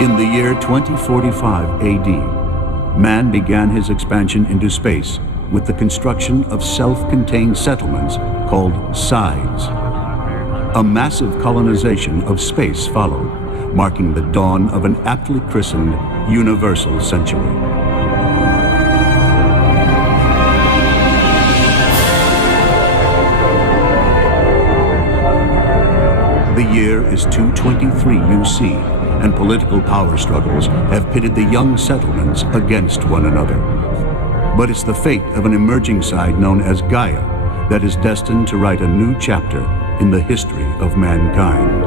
In the year 2045 AD, man began his expansion into space with the construction of self-contained settlements called sides. A massive colonization of space followed, marking the dawn of an aptly christened universal century. The year is 223 UC, and political power struggles have pitted the young settlements against one another. But it's the fate of an emerging side known as Gaia that is destined to write a new chapter in the history of mankind.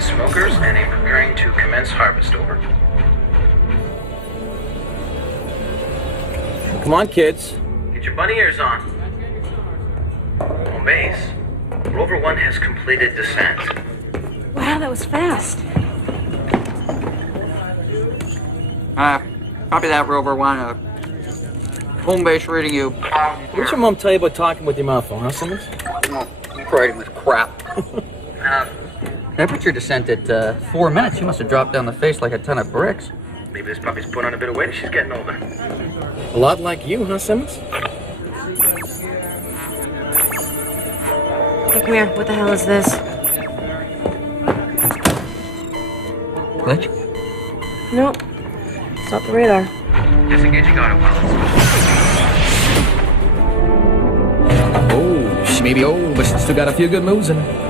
Smokers and am preparing to commence harvest. Over. Come on, kids. Get your bunny ears on. On base, Rover 1 has completed descent. Wow, that was fast. Copy that, Rover 1. Home base reading you. What'd your mom tell you about talking with your mouth full, huh, Simmons? Writing this crap. Temperature descent at 4 minutes. You must have dropped down the face like a ton of bricks. Maybe this puppy's put on a bit of weight as she's getting older. A lot like you, huh, Simmons? Hey, come here. What the hell is this? Glitch? Nope. Stop the radar. Disengaging autopilot. Oh, she may be old, but she's still got a few good moves in her.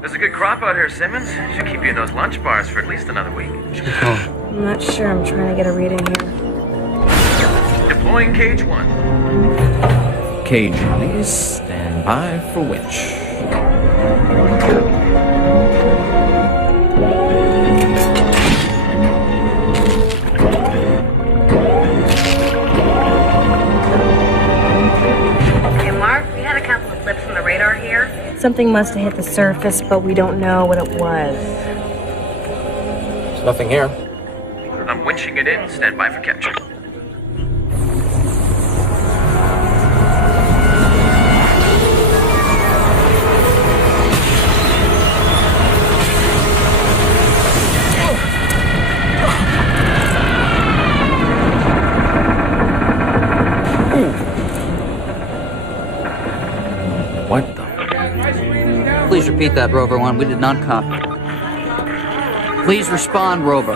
There's a good crop out here, Simmons. Should keep you in those lunch bars for at least another week. I'm not sure. I'm trying to get a reading here. Deploying cage 1. Cage, please. Stand by for winch. Hey, Mark, we had a couple of blips on the radar here. Something must have hit the surface, but we don't know what it was. There's nothing here. I'm winching it in. Stand by for capture. What the? Please repeat that, Rover 1. We did not copy. Please respond, Rover.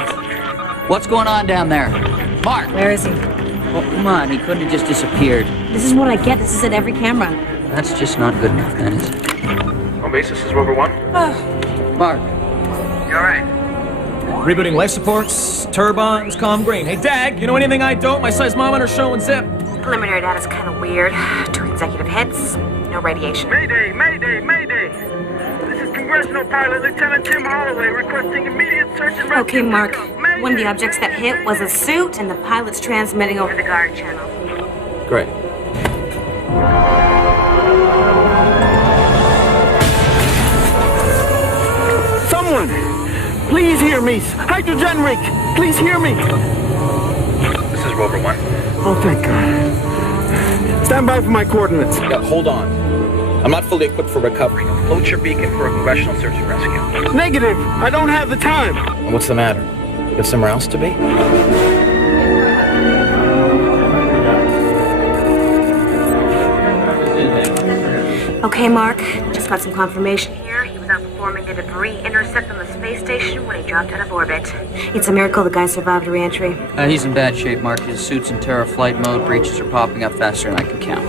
What's going on down there? Mark! Where is he? Oh, come on. He couldn't have just disappeared. This is what I get. This is at every camera. That's just not good enough, then, is it? Home base, this is Rover 1. Mark. You alright? Rebooting life supports, turbines, calm green. Hey, Dag, you know anything I don't? My seismometer's showing zip. Preliminary data's kind of weird. 2 consecutive hits. No radiation. Mayday, mayday, mayday! This is Congressional Pilot Lieutenant Tim Holloway requesting immediate search and rescue. Okay, Mark. Mayday, One of the objects that hit was a suit, and the pilot's transmitting over the guard channel. Great. Someone! Please hear me! Hydrogen rig! Please hear me! This is Rover 1. Oh, thank God. Stand by for my coordinates. Yeah, hold on. I'm not fully equipped for recovery. Float your beacon for a congressional search and rescue. Negative! I don't have the time! What's the matter? You have somewhere else to be? Okay, Mark. Just got some confirmation here. He was out before performing a debris intercept on the space station when he dropped out of orbit. It's a miracle the guy survived re-entry. He's in bad shape, Mark. His suit's in terror flight mode. Breaches are popping up faster than I can count.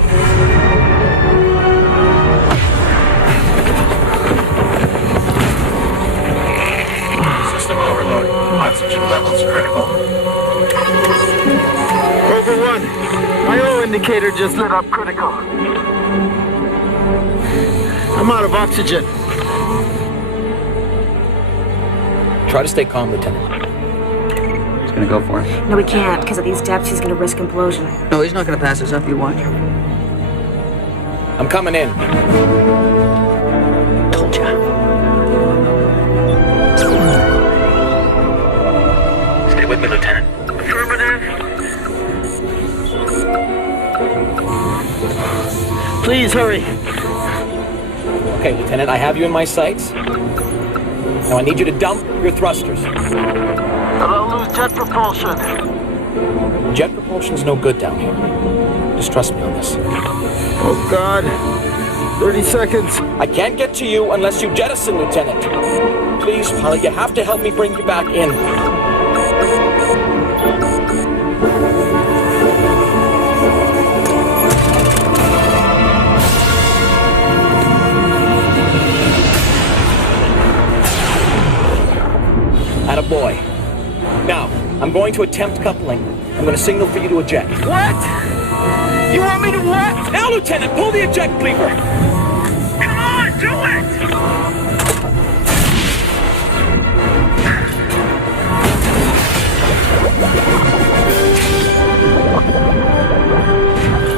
System overloading. Oxygen levels critical. Rover 1, my O indicator just lit up critical. I'm out of oxygen. Try to stay calm, Lieutenant. He's gonna go for it. No, he can't. Because at these depths, he's going to risk implosion. No, he's not gonna pass us up, you watch. I'm coming in. Told ya. Stay with me, Lieutenant. Affirmative. Please hurry. Okay, Lieutenant, I have you in my sights. Now I need you to dump your thrusters. But I'll lose jet propulsion. Jet propulsion's no good down here. Just trust me on this. Oh, God. 30 seconds. I can't get to you unless you jettison, Lieutenant. Please, Polly, you have to help me bring you back in. Attaboy. Now, I'm going to attempt coupling. I'm going to signal for you to eject. What? You want me to what? Now, Lieutenant, pull the eject lever. Come on, do it!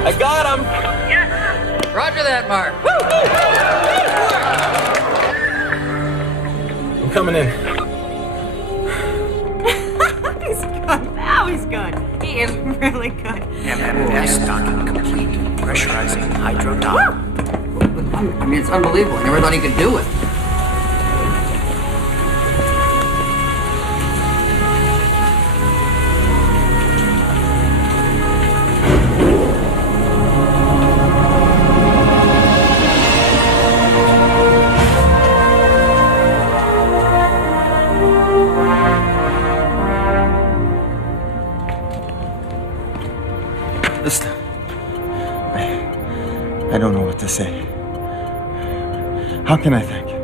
I got him. Yes! Roger that, Mark. I'm coming in. He's good. Now he's good. He is really good. MMS docking complete. Pressurizing hydro dock. I mean, it's unbelievable. I never thought he could do it. Listen, I don't know what to say. How can I thank you?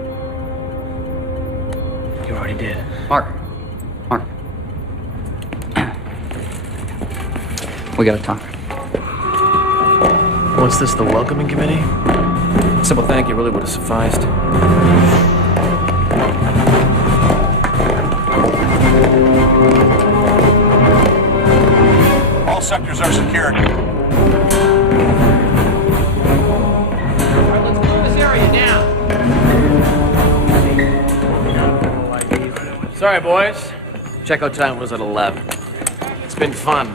You already did. Mark. We gotta talk. What's this, the welcoming committee? Simple thank you really would have sufficed. All sectors are secured. Let's move this area now. Sorry, boys. Checkout time was at 11. It's been fun.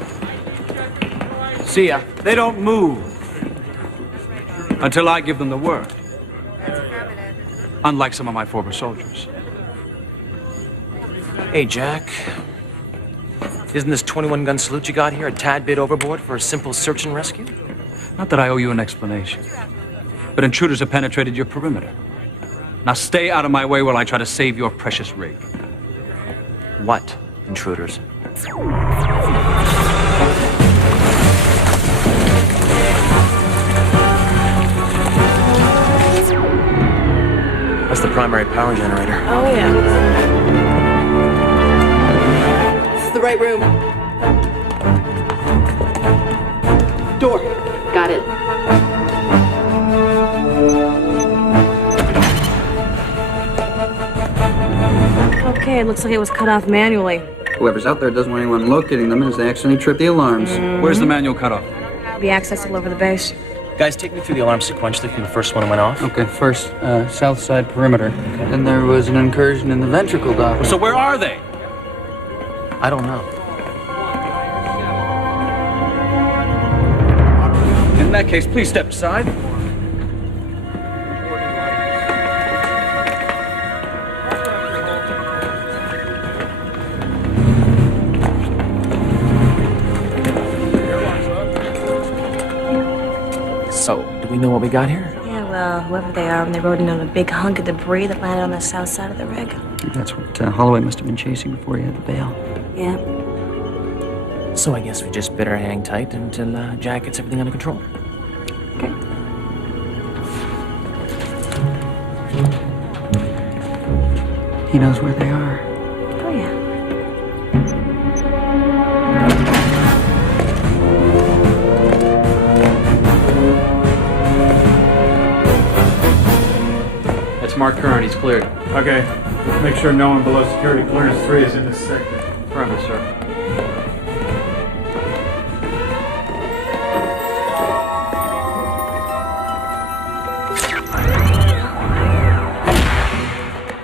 See ya. They don't move until I give them the word. Unlike some of my former soldiers. Hey, Jack. Isn't this 21-gun salute you got here a tad bit overboard for a simple search and rescue? Not that I owe you an explanation, but intruders have penetrated your perimeter. Now stay out of my way while I try to save your precious rig. What intruders? That's the primary power generator. Oh, yeah. This is the right room. Door. Got it. Okay, it looks like it was cut off manually. Whoever's out there doesn't want anyone locating them as they accidentally trip the alarms. Where's the manual cutoff? Be access all over the base. Guys, take me through the alarm sequentially from the first one that went off. Okay, first, south side perimeter. Then there was an incursion in the ventricle dock. So where are they? I don't know. In that case, please step aside. So, do we know what we got here? Yeah, Well, whoever they are, when they rode in on a big hunk of debris that landed on the south side of the rig. That's what Holloway must have been chasing before he had to bail. Yeah. So I guess we just better hang tight until Jack gets everything under control. Okay. He knows where they are. Oh, yeah. That's Mark Curran. He's cleared. Okay. Let's make sure no one below security clearance 3 is in this sector. Affirmative, sir.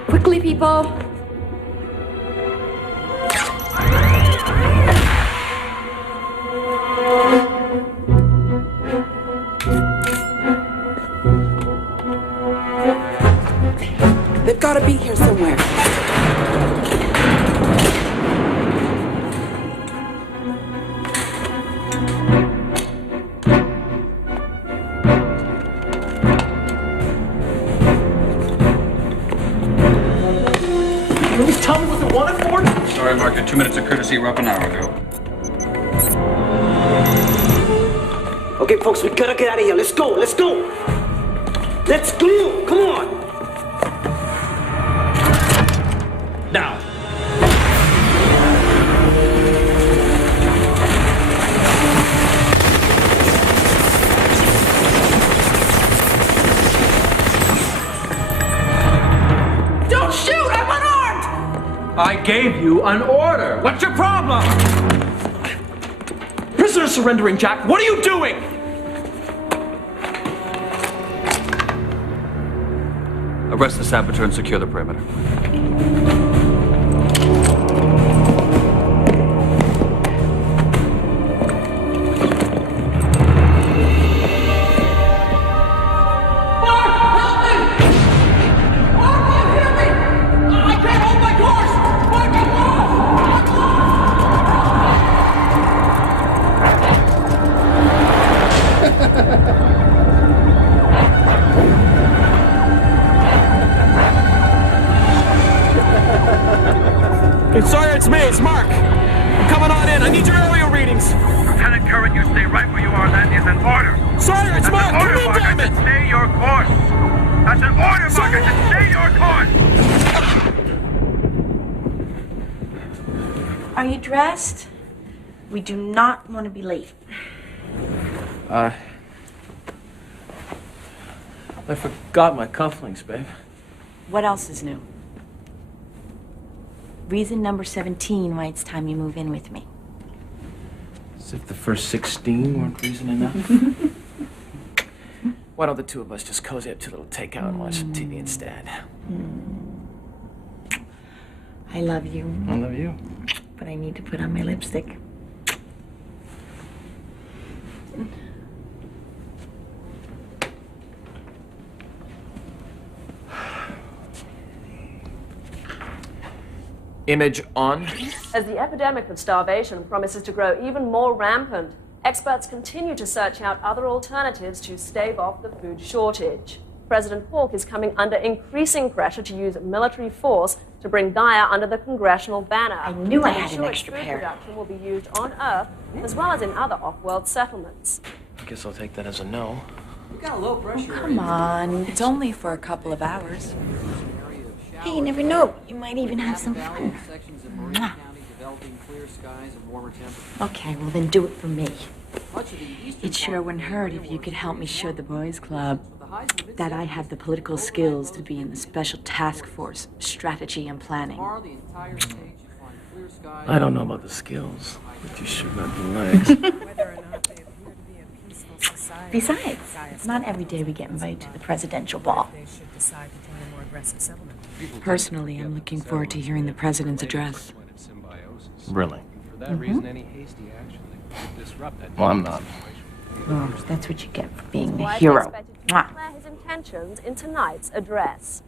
Quickly, people. They've got to be here somewhere. Tell me what they wanted for? Sorry, Mark. Your 2 minutes of courtesy were up an hour ago. Okay, folks, we gotta get out of here. Let's go. Let's go. Let's go. Come on. Now. Don't shoot! I'm unarmed! I gave you an order. What's your problem? Prisoner surrendering, Jack. What are you doing? Arrest the saboteur and secure the perimeter. Sawyer, it's me. It's Mark. I'm coming on in. I need your aerial readings. Lieutenant Curran, you stay right where you are. That is an order. Sawyer, it's Mark. Come in, damn it. Stay your course. That's an order, Mark. I said stay your course. Are you dressed? We do not want to be late. I forgot my cufflinks, babe. What else is new? Reason number 17 why it's time you move in with me. As if the first 16 weren't reason enough. Why don't the two of us just cozy up to a little takeout and watch some TV instead? I love you. I love you. But I need to put on my lipstick. Image on. As the epidemic of starvation promises to grow even more rampant, experts continue to search out other alternatives to stave off the food shortage. President Polk is coming under increasing pressure to use military force to bring Gaia under the congressional banner. I knew I had an Ensure extra food pair. production will be used on Earth as well as in other off-world settlements. I guess I'll take that as a no. We've got a low pressure. Come on. It's only for a couple of hours. Hey, you never know. You might even have some fun. Mwah. Okay, well then do it for me. It sure wouldn't hurt if you could help me show the boys club that I have the political skills to be in the special task force, strategy and planning. I don't know about the skills, but you sure got the legs. Besides, it's not every day we get invited to the presidential ball. Personally, I'm looking forward to hearing the president's address. Really? Well, I'm not. Oh, that's what you get for being a Widely hero. expected to Mwah. declare his intentions in tonight's address.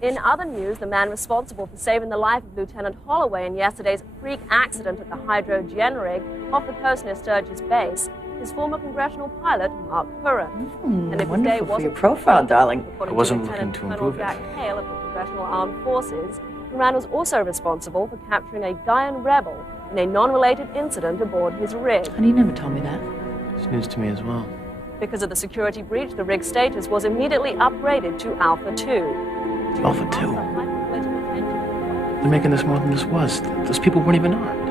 In other news, the man responsible for saving the life of Lieutenant Holloway in yesterday's freak accident at the hydrogen rig off the coast near Sturgis Base is former congressional pilot Mark Curran. And if his day Wonderful for wasn't your profile, darling. according I wasn't to looking Lieutenant to Colonel improve it. Jack Hale of the Congressional Armed Forces, Curran was also responsible for capturing a Gaian rebel in a non-related incident aboard his rig. Honey, you never told me that. It's news to me as well. Because of the security breach, the rig status was immediately upgraded to Alpha 2. Alpha 2? They're making this more than this was. Those people weren't even armed.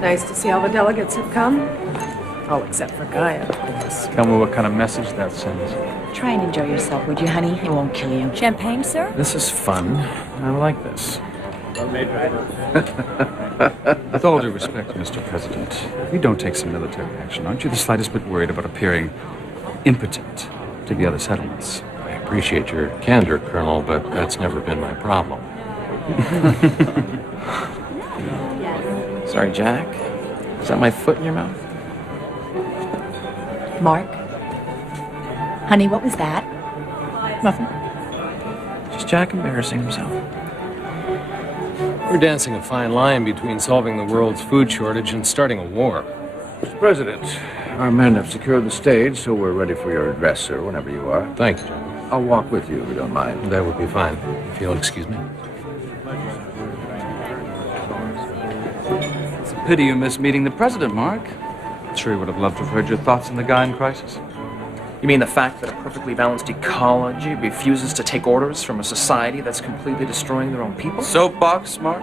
Nice to see all the delegates have come. Oh, except for Gaia, of course. Tell me what kind of message that sends. Try and enjoy yourself, would you, honey? It won't kill you. Champagne, sir? This is fun. I like this. With all due respect, Mr. President, if you don't take some military action, aren't you the slightest bit worried about appearing impotent to the other settlements? I appreciate your candor, Colonel, but that's never been my problem. Sorry, Jack. Is that my foot in your mouth? Mark? Honey, what was that? Nothing. Just Jack embarrassing himself. We're dancing a fine line between solving the world's food shortage and starting a war. Mr. President, our men have secured the stage, so we're ready for your address, sir, whenever you are. Thank you, General. I'll walk with you if you don't mind. That would be fine, if you'll excuse me. It's a pity you missed meeting the president, Mark. Sure you would have loved to have heard your thoughts on the Gaian crisis. You mean the fact that a perfectly balanced ecology refuses to take orders from a society that's completely destroying their own people? Soapbox, Mark?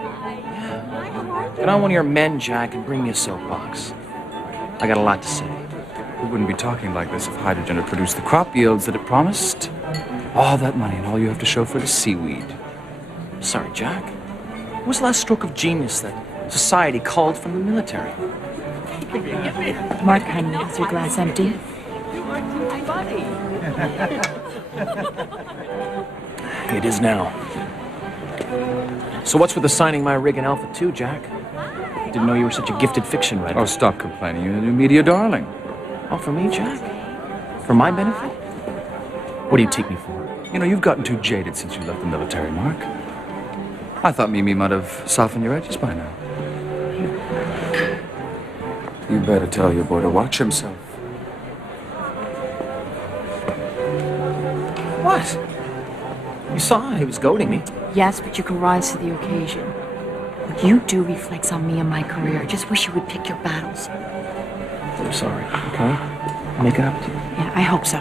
Get on one of your men, Jack, and bring me a soapbox. I got a lot to say. We wouldn't be talking like this if hydrogen had produced the crop yields that it promised. All that money and all you have to show for it is seaweed. Sorry, Jack. What was the last stroke of genius that society called from the military? Mark, honey, is your glass empty? It is now. So what's with assigning my rig in Alpha 2, Jack? Didn't know you were such a gifted fiction writer. Oh, stop complaining. You're the new media darling. Oh, for me, Jack? For my benefit? What do you take me for? You know, you've gotten too jaded since you left the military, Mark. I thought Mimi might have softened your edges by now. You better tell your boy to watch himself. What? You saw he was goading me. Yes, but you can rise to the occasion. What you do reflects on me and my career. I just wish you would pick your battles. I'm sorry, okay? I'll make it up to you. Yeah, I hope so.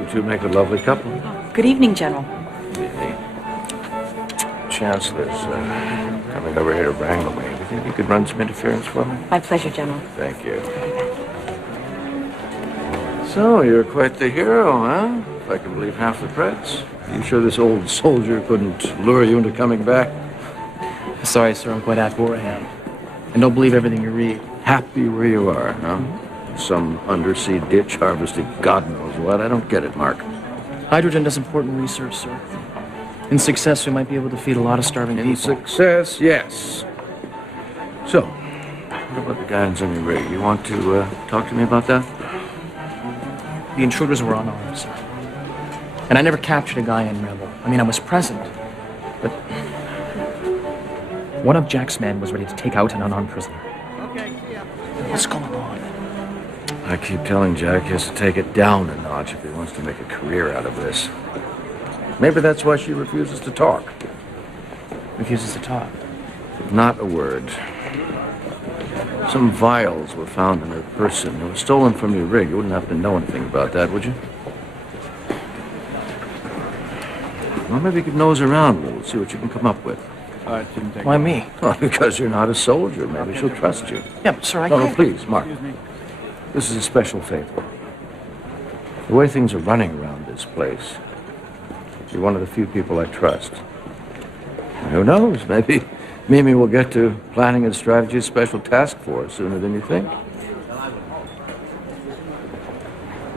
You two make a lovely couple. Good evening, General. The Chancellor's coming over here to wrangle me. Do you think you could run some interference for me? My pleasure, General. Thank you. So, you're quite the hero, huh? If I can believe half the press. Are you sure this old soldier couldn't lure you into coming back? Sorry, sir, I'm quite happy where I am. And don't believe everything you read. Happy where you are, huh? Some undersea ditch harvesting God knows what. I don't get it, Mark. Hydrogen does important research, sir. In success, we might be able to feed a lot of starving people. In success, yes. So, what about the guys on your rig? You want to talk to me about that? The intruders were unarmed, sir. And I never captured a Gaian rebel. I mean, I was present. But one of Jack's men was ready to take out an unarmed prisoner. What's going on? I keep telling Jack he has to take it down a notch if he wants to make a career out of this. Maybe that's why she refuses to talk. Refuses to talk? Not a word. Some vials were found in her person. They were stolen from your rig. You wouldn't have to know anything about that, would you? Well, maybe you could nose around a little, see what you can come up with. Why me? Well, because you're not a soldier. Maybe she'll trust you. Yeah, but sir, I No, can't. please, Mark. This is a special favor. The way things are running around this place, you're one of the few people I trust. And who knows? Maybe Mimi will get to planning and strategy special task force sooner than you think.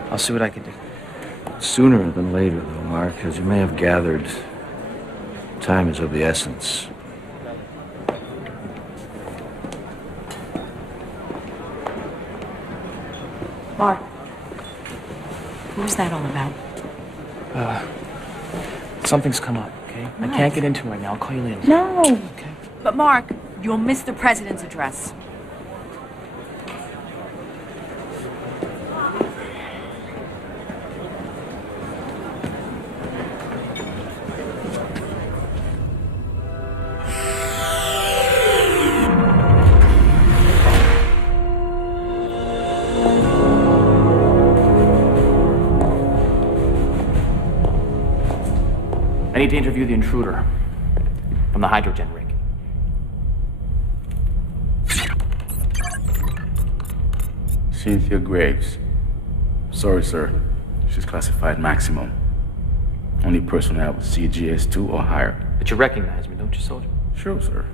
I'll see what I can do. Sooner than later, though, Mark, as you may have gathered, time is of the essence. Mark, what was that all about? Something's come up, okay? I can't get into it right now. I'll call you later. No. Okay. But Mark, you'll miss the president's address. I need to interview the intruder from the hydrogen rig. Cynthia Graves. Sorry, sir. She's classified maximum. Only personnel with CGS-2 or higher. But you recognize me, don't you, soldier? Sure, sir.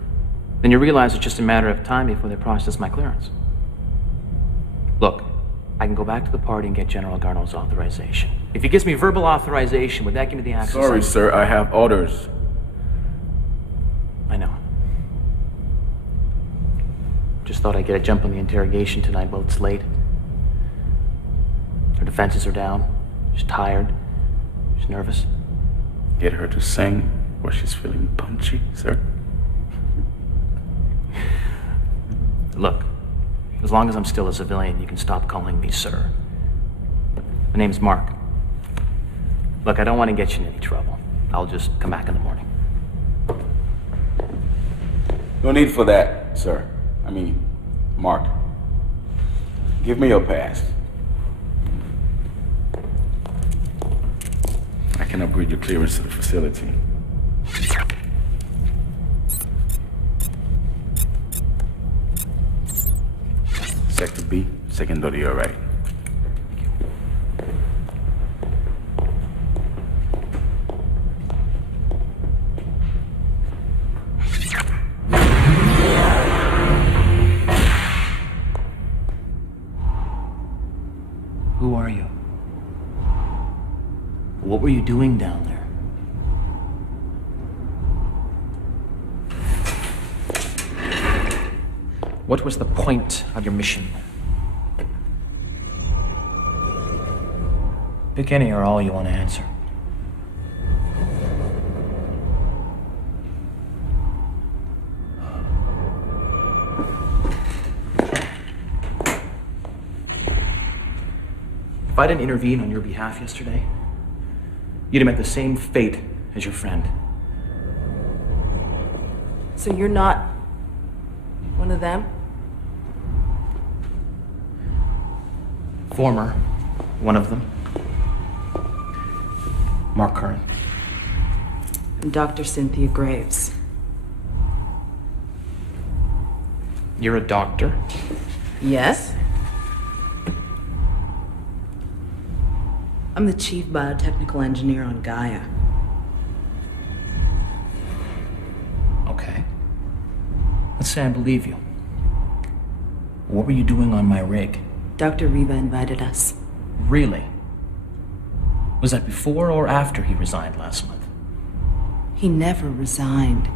Then you realize it's just a matter of time before they process my clearance. Look, I can go back to the party and get General Garneau's authorization. If he gives me verbal authorization, would that give me the access? Sorry, sir. I have orders. I know. Just thought I'd get a jump on the interrogation tonight while it's late. Her defenses are down. She's tired. She's nervous. Get her to sing or she's feeling punchy, sir. Look, as long as I'm still a civilian, you can stop calling me sir. My name's Mark. Look, I don't want to get you in any trouble. I'll just come back in the morning. No need for that, sir. I mean, Mark. Give me your pass. I can upgrade your clearance to the facility. Sector B, second door to your right. Who are you? What were you doing down there? What was the point of your mission? Pick any or all you want to answer. If I didn't intervene on your behalf yesterday, you'd have met the same fate as your friend. So you're not one of them? Former one of them. Mark Curran. And Dr. Cynthia Graves. You're a doctor? Yes? I'm the chief biotechnical engineer on Gaia. Okay. Let's say I believe you. What were you doing on my rig? Dr. Riva invited us. Really? Was that before or after he resigned last month? He never resigned.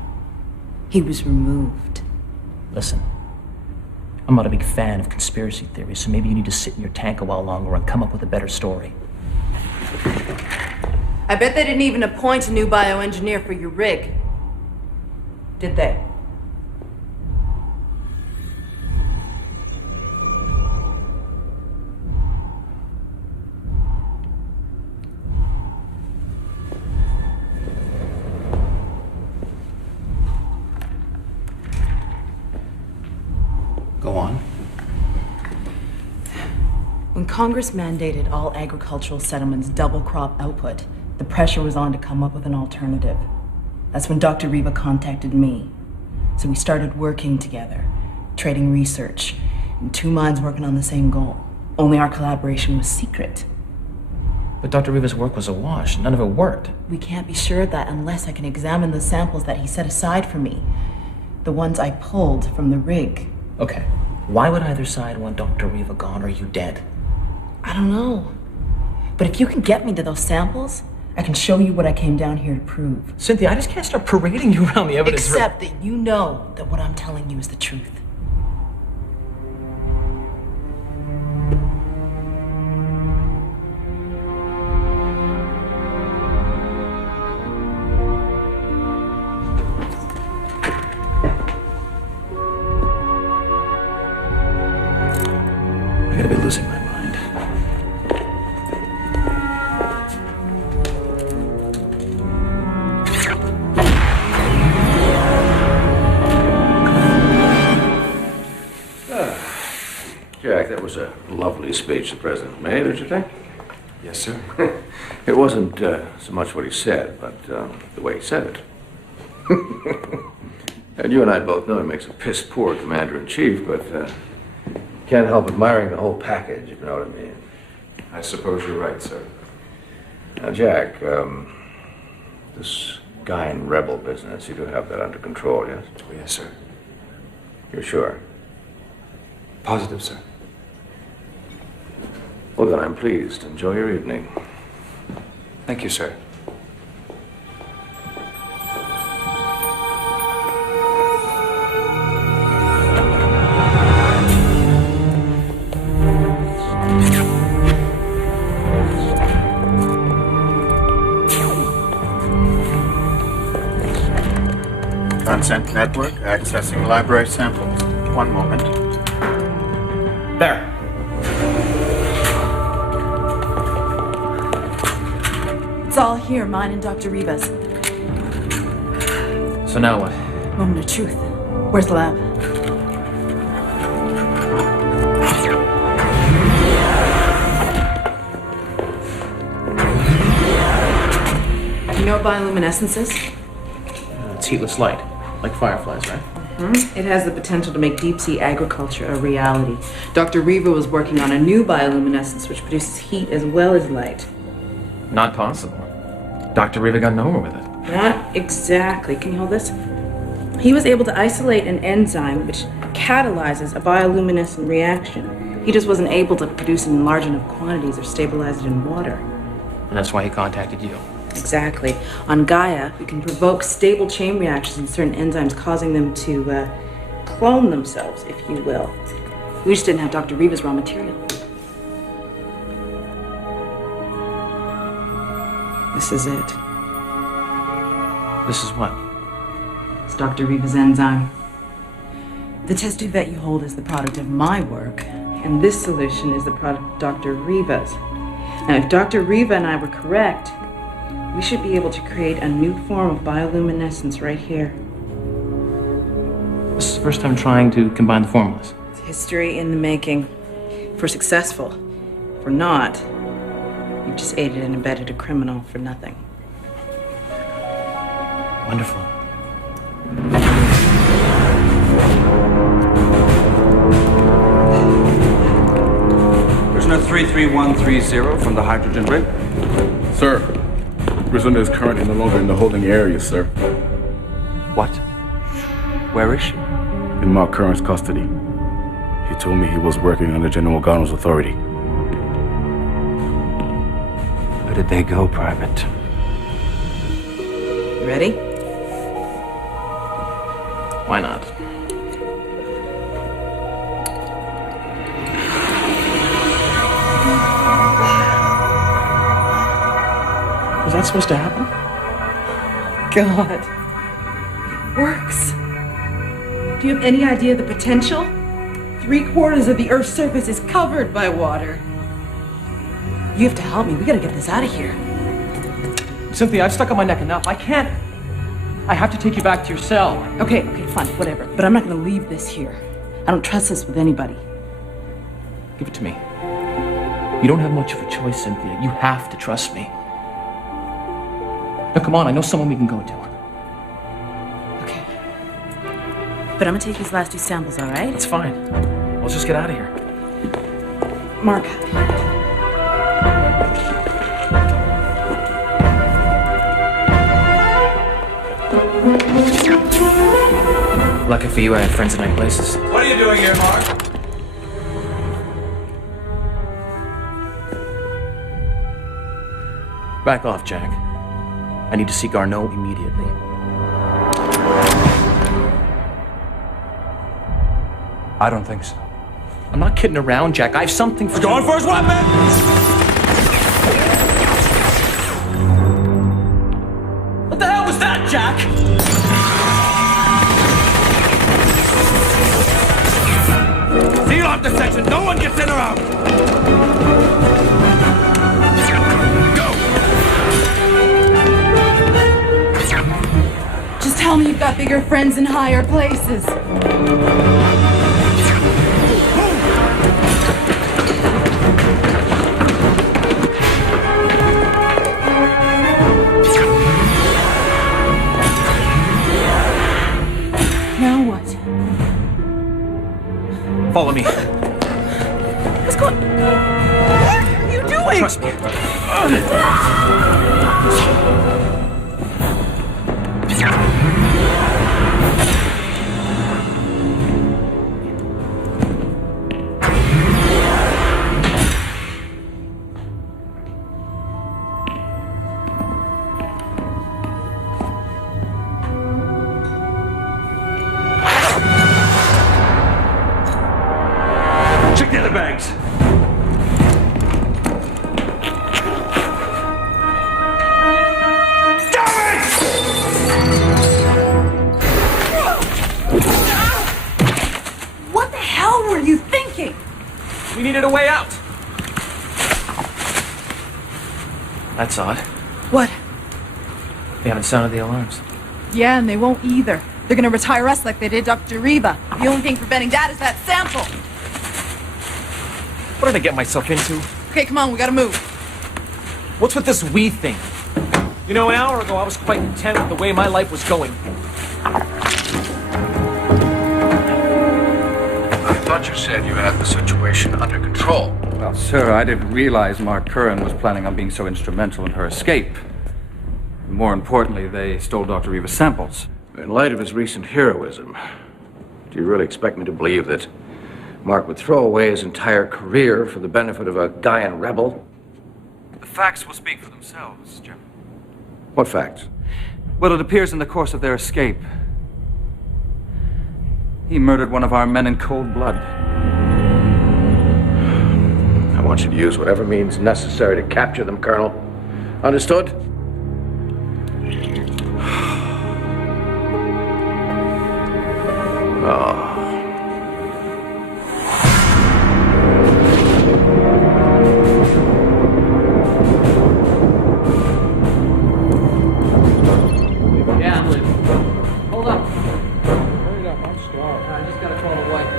He was removed. Listen, I'm not a big fan of conspiracy theories, so maybe you need to sit in your tank a while longer and come up with a better story. I bet they didn't even appoint a new bioengineer for your rig. Did they? Go on. When Congress mandated all agricultural settlements double crop output, the pressure was on to come up with an alternative. That's when Dr. Riva contacted me. So we started working together, trading research, and two minds working on the same goal. Only our collaboration was secret. But Dr. Riva's work was a wash. None of it worked. We can't be sure of that unless I can examine the samples that he set aside for me. The ones I pulled from the rig. Okay. Why would either side want Dr. Riva gone or you dead? I don't know. But if you can get me to those samples, I can show you what I came down here to prove. Cynthia, I just can't start parading you around the evidence. Except that you know that what I'm telling you is the truth. Jack, that was a lovely speech the president made, don't you think? Yes, sir. It wasn't so much what he said, but the way he said it. And you and I both know he makes a piss-poor commander-in-chief, but can't help admiring the whole package, if you know what I mean. I suppose you're right, sir. Now, Jack, this guy in rebel business, you do have that under control, yes? Oh, yes, sir. You're sure? Positive, sir. Well, then I'm pleased. Enjoy your evening. Thank you, sir. Consent network accessing library samples. One moment. There. It's all here, mine and Dr. Rivas. So now what? Moment of truth. Where's the lab? You know what bioluminescence is? It's heatless light, like fireflies, right? It has the potential to make deep-sea agriculture a reality. Dr. Riva was working on a new bioluminescence which produces heat as well as light. Not possible. Dr. Riva got nowhere with it. Not exactly. Can you hold this? He was able to isolate an enzyme which catalyzes a bioluminescent reaction. He just wasn't able to produce it in large enough quantities or stabilize it in water. And that's why he contacted you. Exactly. On Gaia, we can provoke stable chain reactions in certain enzymes, causing them to clone themselves, if you will. We just didn't have Dr. Riva's raw material. This is it. This is what? It's Dr. Riva's enzyme. The test tube that you hold is the product of my work, and this solution is the product of Dr. Riva's. Now, if Dr. Riva and I were correct, we should be able to create a new form of bioluminescence right here. This is the first time trying to combine the formulas. It's history in the making. If we're successful, if we're not, you've just aided and abetted a criminal for nothing. Wonderful. Prisoner 33130 from the hydrogen rig. Sir, prisoner is currently no longer in the holding area, sir. What? Where is she? In Mark Curran's custody. He told me he was working under General Gano's authority. Where did they go, Private? You ready? Why not? Was that supposed to happen? God. It works. Do you have any idea of the potential? 3/4 of the Earth's surface is covered by water. You have to help me. We gotta get this out of here. Cynthia, I've stuck on my neck enough. I can't. I have to take you back to your cell. Okay, fine, whatever. But I'm not gonna leave this here. I don't trust this with anybody. Give it to me. You don't have much of a choice, Cynthia. You have to trust me. Now, come on, I know someone we can go to. Okay. But I'm gonna take these last 2 samples, all right? It's fine. Let's just get out of here. Mark. Lucky for you, I have friends in high places. What are you doing here, Mark? Back off, Jack. I need to see Garneau immediately. I don't think so. I'm not kidding around, Jack. I have something for... He's going for his weapon! What the hell was that, Jack? Seal off the section! No one gets in or out! Just tell me you've got bigger friends in higher places. Follow me. What's going... What are you doing? Trust me. Check the other bags. What the hell were you thinking? We needed a way out. That's odd. What? They haven't sounded the alarms. Yeah, and they won't either. They're gonna retire us like they did Dr. Riva. The only thing preventing that is that sample. What did I get myself into? Okay, come on, we gotta move. What's with this we thing? You know, an hour ago I was quite content with the way my life was going. I thought you said you had the situation under control. Well, sir, I didn't realize Mark Curran was planning on being so instrumental in her escape. More importantly, they stole Dr. Riva's samples. In light of his recent heroism, do you really expect me to believe that Mark would throw away his entire career for the benefit of a Gaian rebel? The facts will speak for themselves, Jim. What facts? Well, it appears in the course of their escape, he murdered one of our men in cold blood. I want you to use whatever means necessary to capture them, Colonel. Understood? Oh. Yeah, I'm leaving. Hold up. Hurry up, I'm starved. I just gotta call the wife.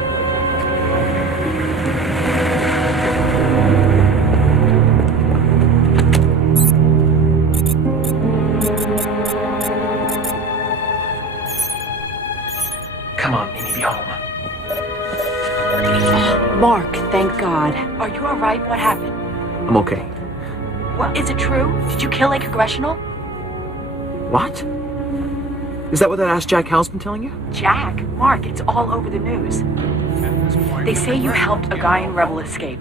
Come on, Mimi, be home. Mark, thank God. Are you all right? What happened? I'm okay. What, is it true? Did you kill a congressional? What? Is that what that ass Jack Hal's been telling you? Jack? Mark, it's all over the news. They say you helped a Gaian rebel escape.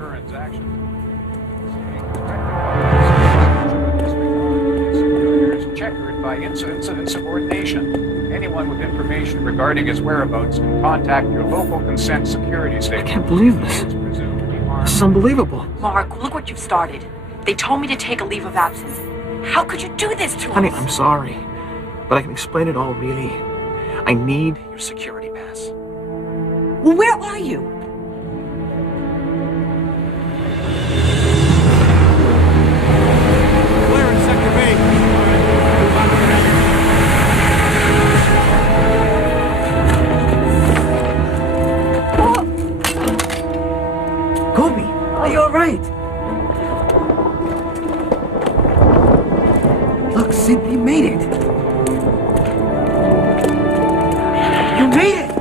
Checkered by incidents of insubordination. Anyone with information regarding his whereabouts can contact your local consent security station. I can't believe this. This is unbelievable. Mark, look what you've started. They told me to take a leave of absence. How could you do this to Honey, us? I'm sorry. But I can explain it all, really. I need your security pass. Well, where are you? Clear in Sector B. Kobe, are you alright? Look, Sid, we made it. You made it!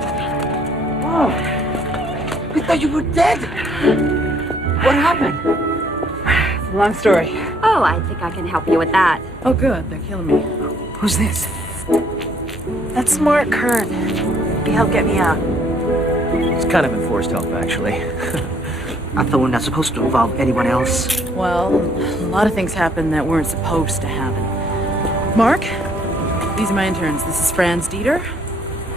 Oh, we thought you were dead. What happened? Long story. Oh, I think I can help you with that. Oh, good. They're killing me. Who's this? That's Mark Curran. He helped get me out. It's kind of enforced help, actually. I thought we're not supposed to involve anyone else. Well, a lot of things happened that weren't supposed to happen. Mark, these are my interns. This is Franz Dieter.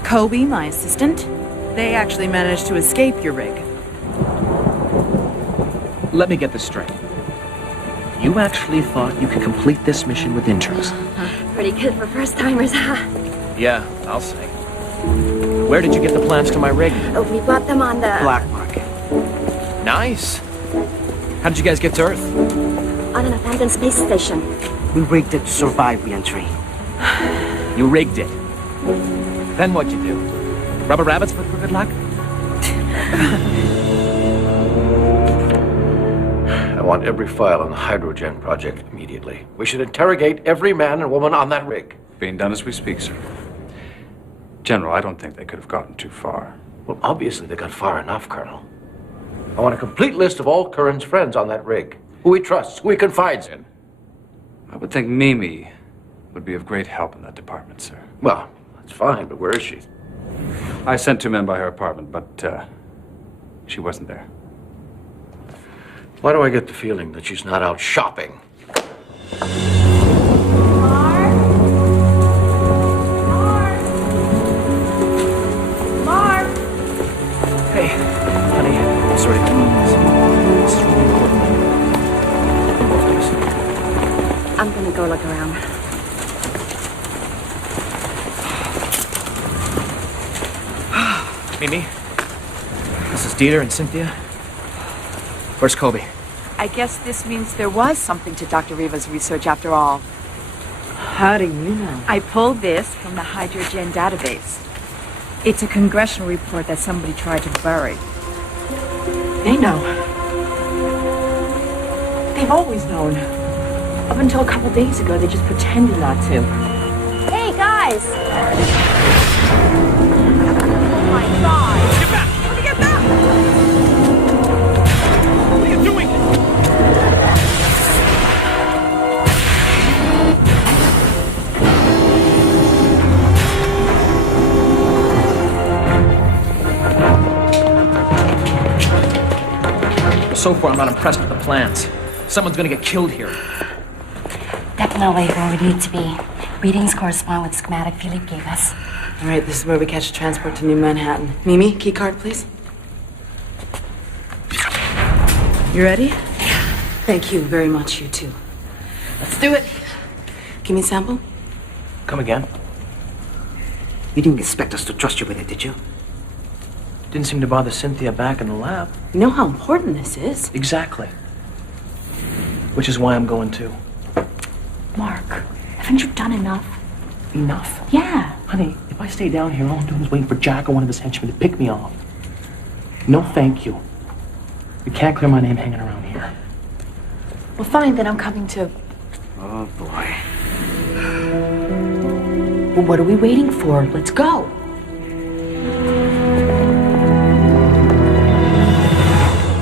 Kobe, my assistant. They actually managed to escape your rig. Let me get this straight. You actually thought you could complete this mission with interns? Pretty good for first-timers, huh? Yeah, I'll say. Where did you get the plans to my rig? Oh, we bought them on the... Black market. Nice. How did you guys get to Earth? On an abandoned space station. We rigged it to survive re-entry. You rigged it. Then what'd you do? Rubber rabbits for good luck? I want every file on the hydrogen project immediately. We should interrogate every man and woman on that rig. Being done as we speak, sir. General, I don't think they could have gotten too far. Well, obviously they got far enough, Colonel. I want a complete list of all Curran's friends on that rig. Who he trusts, who he confides in. I would think Mimi would be of great help in that department, sir. Well, that's fine, but where is she? I sent 2 men by her apartment, but she wasn't there. Why do I get the feeling that she's not out shopping? Mark! Hey, honey, I'm sorry to come on this. This is really important. For both of us. I'm gonna go look around. Mimi, this is Dieter and Cynthia. Where's Kobe? I guess this means there was something to Dr. Riva's research after all. How do you know? I pulled this from the hydrogen database. It's a congressional report that somebody tried to bury. They know. They've always known. Up until a couple days ago, they just pretended not to. Hey, guys! Oh my God! Get back! Let me get back! What are you doing? So far, I'm not impressed with the plans. Someone's gonna get killed here. Definitely where we need to be. Readings correspond with the schematic Philippe gave us. All right, this is where we catch the transport to New Manhattan. Mimi, key card, please. You ready? Thank you very much, you too. Let's do it. Give me a sample. Come again? You didn't expect us to trust you with it, did you? Didn't seem to bother Cynthia back in the lab. You know how important this is. Exactly. Which is why I'm going too. Mark, haven't you done enough? Enough? Yeah. Honey, if I stay down here, all I'm doing is waiting for Jack or one of his henchmen to pick me off. No thank you. You can't clear my name hanging around here. Well, fine, then I'm coming too. Oh, boy. Well, what are we waiting for? Let's go.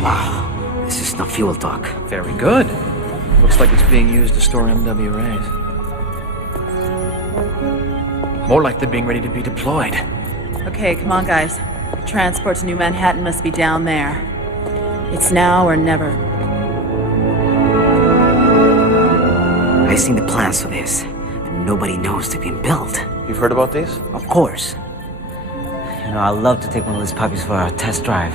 Wow, this is not fuel talk. Very good. Looks like it's being used to store MWRAs. More like they're being ready to be deployed. Okay, come on, guys. Transport to New Manhattan must be down there. It's now or never. I've seen the plans for this, but nobody knows they're being built. You've heard about these? Of course. You know, I'd love to take one of these puppies for a test drive.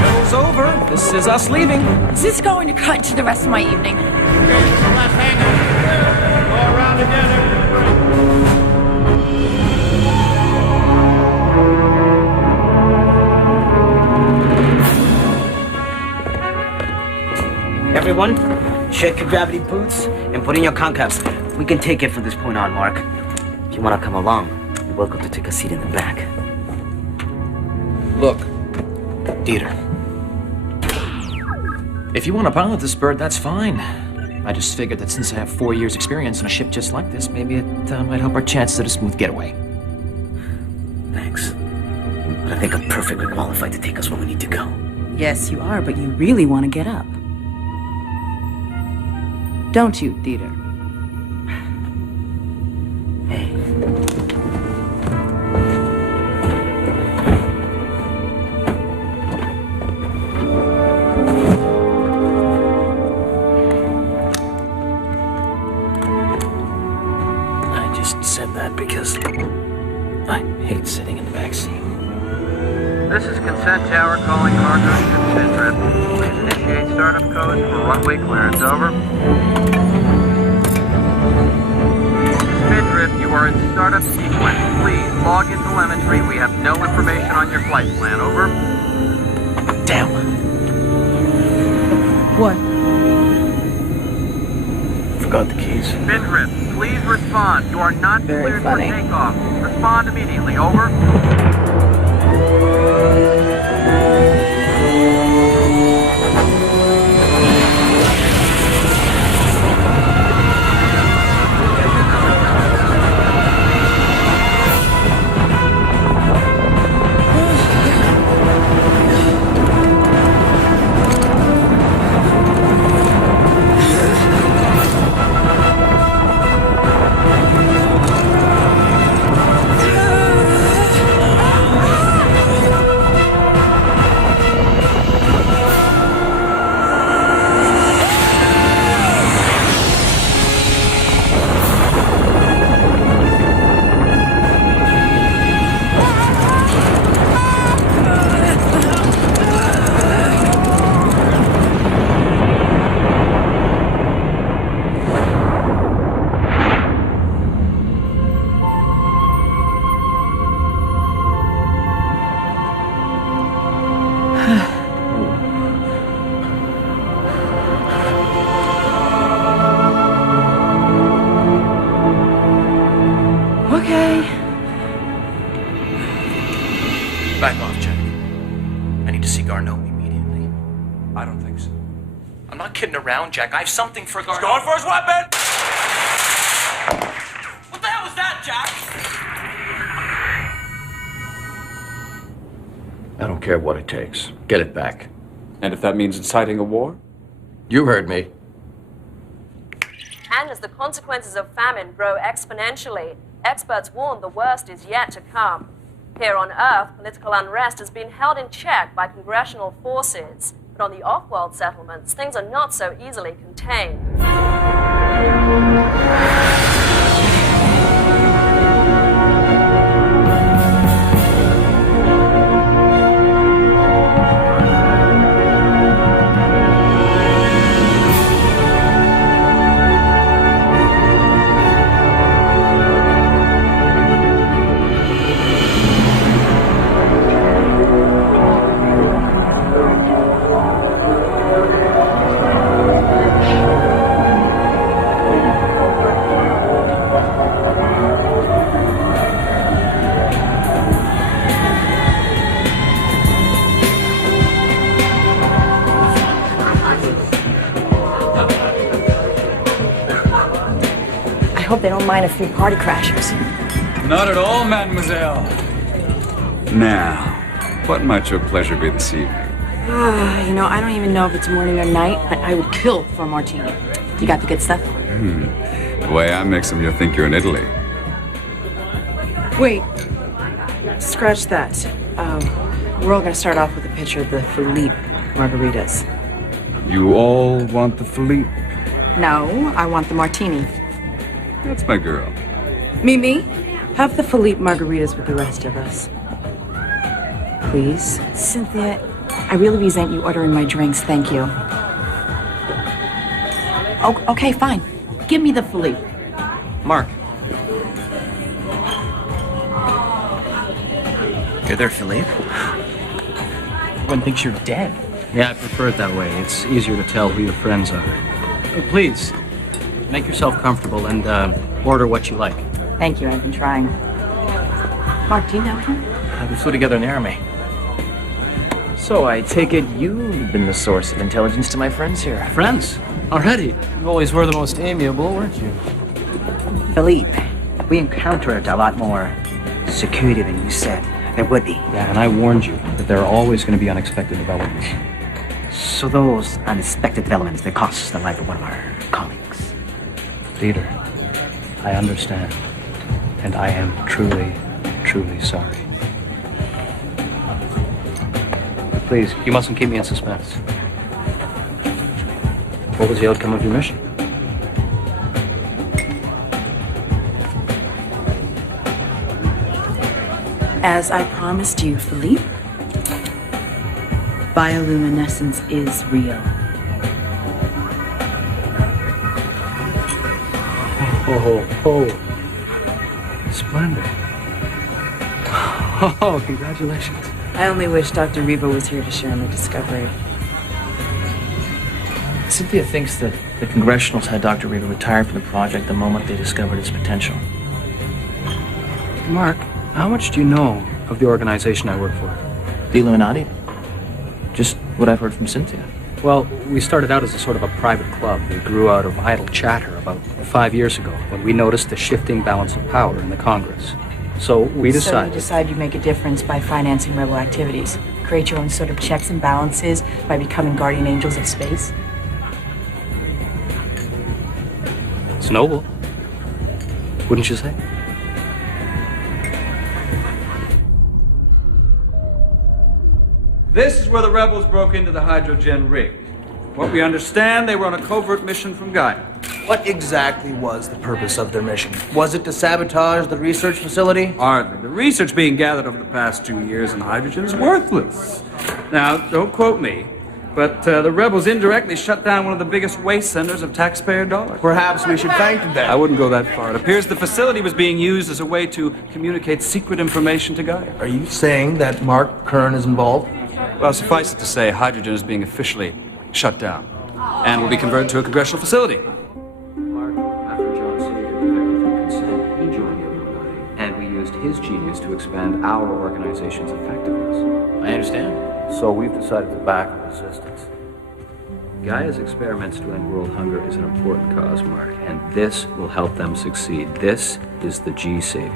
Show's over. This is us leaving. Is this going to cut into the rest of my evening? Left hanger. Go around again. Everyone, check your gravity boots and put in your concuffs. We can take it from this point on, Mark. If you want to come along, you're welcome to take a seat in the back. Look, Dieter. If you want to pilot this bird, that's fine. I just figured that since I have 4 years' experience on a ship just like this, maybe it might help our chances at a smooth getaway. Thanks. But I think I'm perfectly qualified to take us where we need to go. Yes, you are, but you really want to get up. Don't you, Dieter? Hey. I just said that because I hate sitting in the back seat. This is Consent Tower calling cargo ship Spindrift. Please initiate startup codes for runway clearance. Over. Spindrift, you are in startup sequence. Please log in telemetry. We have no information on your flight plan. Over. Damn. What? Forgot the keys. Spindrift, please respond. You are not Very cleared funny. for takeoff. Respond immediately. Over. Back off, Jack. I need to see Garneau immediately. I don't think so. I'm not kidding around, Jack. I have something for Garneau. He's going for his weapon! What the hell was that, Jack? I don't care what it takes. Get it back. And if that means inciting a war? You heard me. And as the consequences of famine grow exponentially, experts warn the worst is yet to come. Here on Earth, political unrest has been held in check by congressional forces. But on the off-world settlements, things are not so easily contained. Hope they don't mind a few party crashers. Not at all, mademoiselle. Now, what might your pleasure be this evening? You know, I don't even know if it's morning or night, but I would kill for a martini. You got the good stuff? The way I mix them, you'll think you're in Italy. Wait. Scratch that. We're all gonna start off with a picture of the Philippe margaritas. You all want the Philippe? No, I want the martini. That's my girl. Me? Have the Philippe margaritas with the rest of us. Please? Cynthia, I really resent you ordering my drinks, thank you. Okay, fine. Give me the Philippe. Mark. You're there, Philippe? Everyone thinks you're dead. Yeah, I prefer it that way. It's easier to tell who your friends are. Oh, please, make yourself comfortable and order what you like. Thank you, I've been trying. Mark, do you know him? We flew together in the army. So I take it you've been the source of intelligence to my friends here. Friends? Already? You always were the most amiable, weren't you? Philippe, we encountered a lot more security than you said there would be. Yeah, and I warned you that there are always going to be unexpected developments. So those unexpected developments, they cost the life of one of our colleagues. Peter, I understand. And I am truly, truly sorry. Please, you mustn't keep me in suspense. What was the outcome of your mission? As I promised you, Philippe, bioluminescence is real. Oh. Splendid. Oh, congratulations. I only wish Dr. Riva was here to share in the discovery. Cynthia thinks that the Congressionals had Dr. Riva retire from the project the moment they discovered its potential. Mark, how much do you know of the organization I work for? The Illuminati? Just what I've heard from Cynthia. Well, we started out as a sort of a private club. We grew out of idle chatter about 5 years ago when we noticed the shifting balance of power in the Congress. So we decided... So you decide you make a difference by financing rebel activities. Create your own sort of checks and balances by becoming guardian angels of space. It's noble. Wouldn't you say? This is where the rebels broke into the hydrogen rig. What we understand, they were on a covert mission from Gaia. What exactly was the purpose of their mission? Was it to sabotage the research facility? Hardly. The research being gathered over the past 2 years in hydrogen is worthless. Now, don't quote me, but the rebels indirectly shut down one of the biggest waste centers of taxpayer dollars. Perhaps we should thank them. I wouldn't go that far. It appears the facility was being used as a way to communicate secret information to Gaia. Are you saying that Mark Kern is involved? Well, suffice it to say, hydrogen is being officially shut down and will be converted to a congressional facility. Mark, after John City did effective consent, he joined the Illuminati, and we used his genius to expand our organization's effectiveness. I understand. So we've decided to back the resistance. Gaia's experiments to end world hunger is an important cause, Mark, and this will help them succeed. This is the G-Saviour.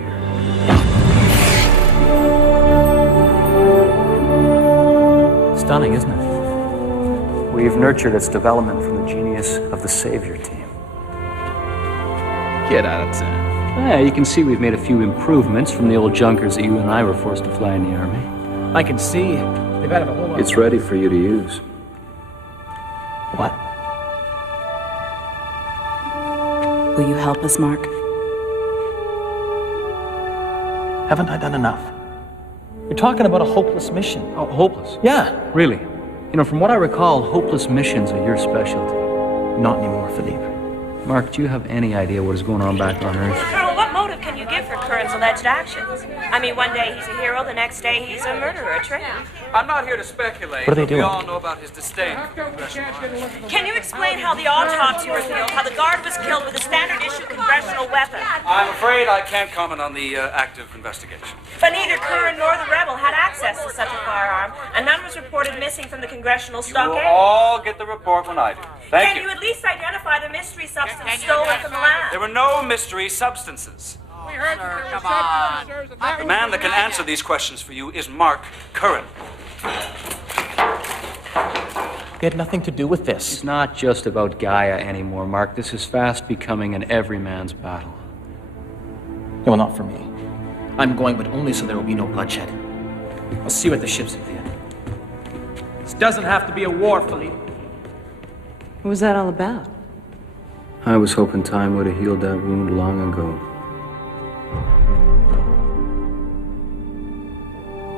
Stunning, isn't it? We've nurtured its development from the genius of the Savior team. Get out of town. Yeah, you can see we've made a few improvements from the old junkers that you and I were forced to fly in the Army. I can see. They've added a whole lot. It's ready for you to use. What? Will you help us, Mark? Haven't I done enough? You're talking about a hopeless mission. Oh, hopeless? Yeah. Really? You know, from what I recall, hopeless missions are your specialty. Not anymore, Philippe. Mark, do you have any idea what is going on back on Earth? Colonel, what motive can you give for Curran's alleged actions? I mean, one day he's a hero, the next day he's a murderer, a traitor. I'm not here to speculate. What are they doing? We all know about his disdain. Can you explain how the autopsy revealed how the guard was killed with a standard issue congressional weapon? I'm afraid I can't comment on the active investigation. But neither Curran nor the rebel had access to such a firearm, and none was reported missing from the congressional You will stockade. all get the report when I do. Thank Can you at least identify the mystery substance stolen from the lab? There were no mystery substances. Come on. The man that can answer these questions for you is Mark Curran. They had nothing to do with this. It's not just about Gaia anymore, Mark. This is fast becoming an everyman's battle. Well, not for me. I'm going, but only so there will be no bloodshed. I'll see you at the ship's at the end. This doesn't have to be a war, Philippe. What was that all about? I was hoping time would have healed that wound long ago.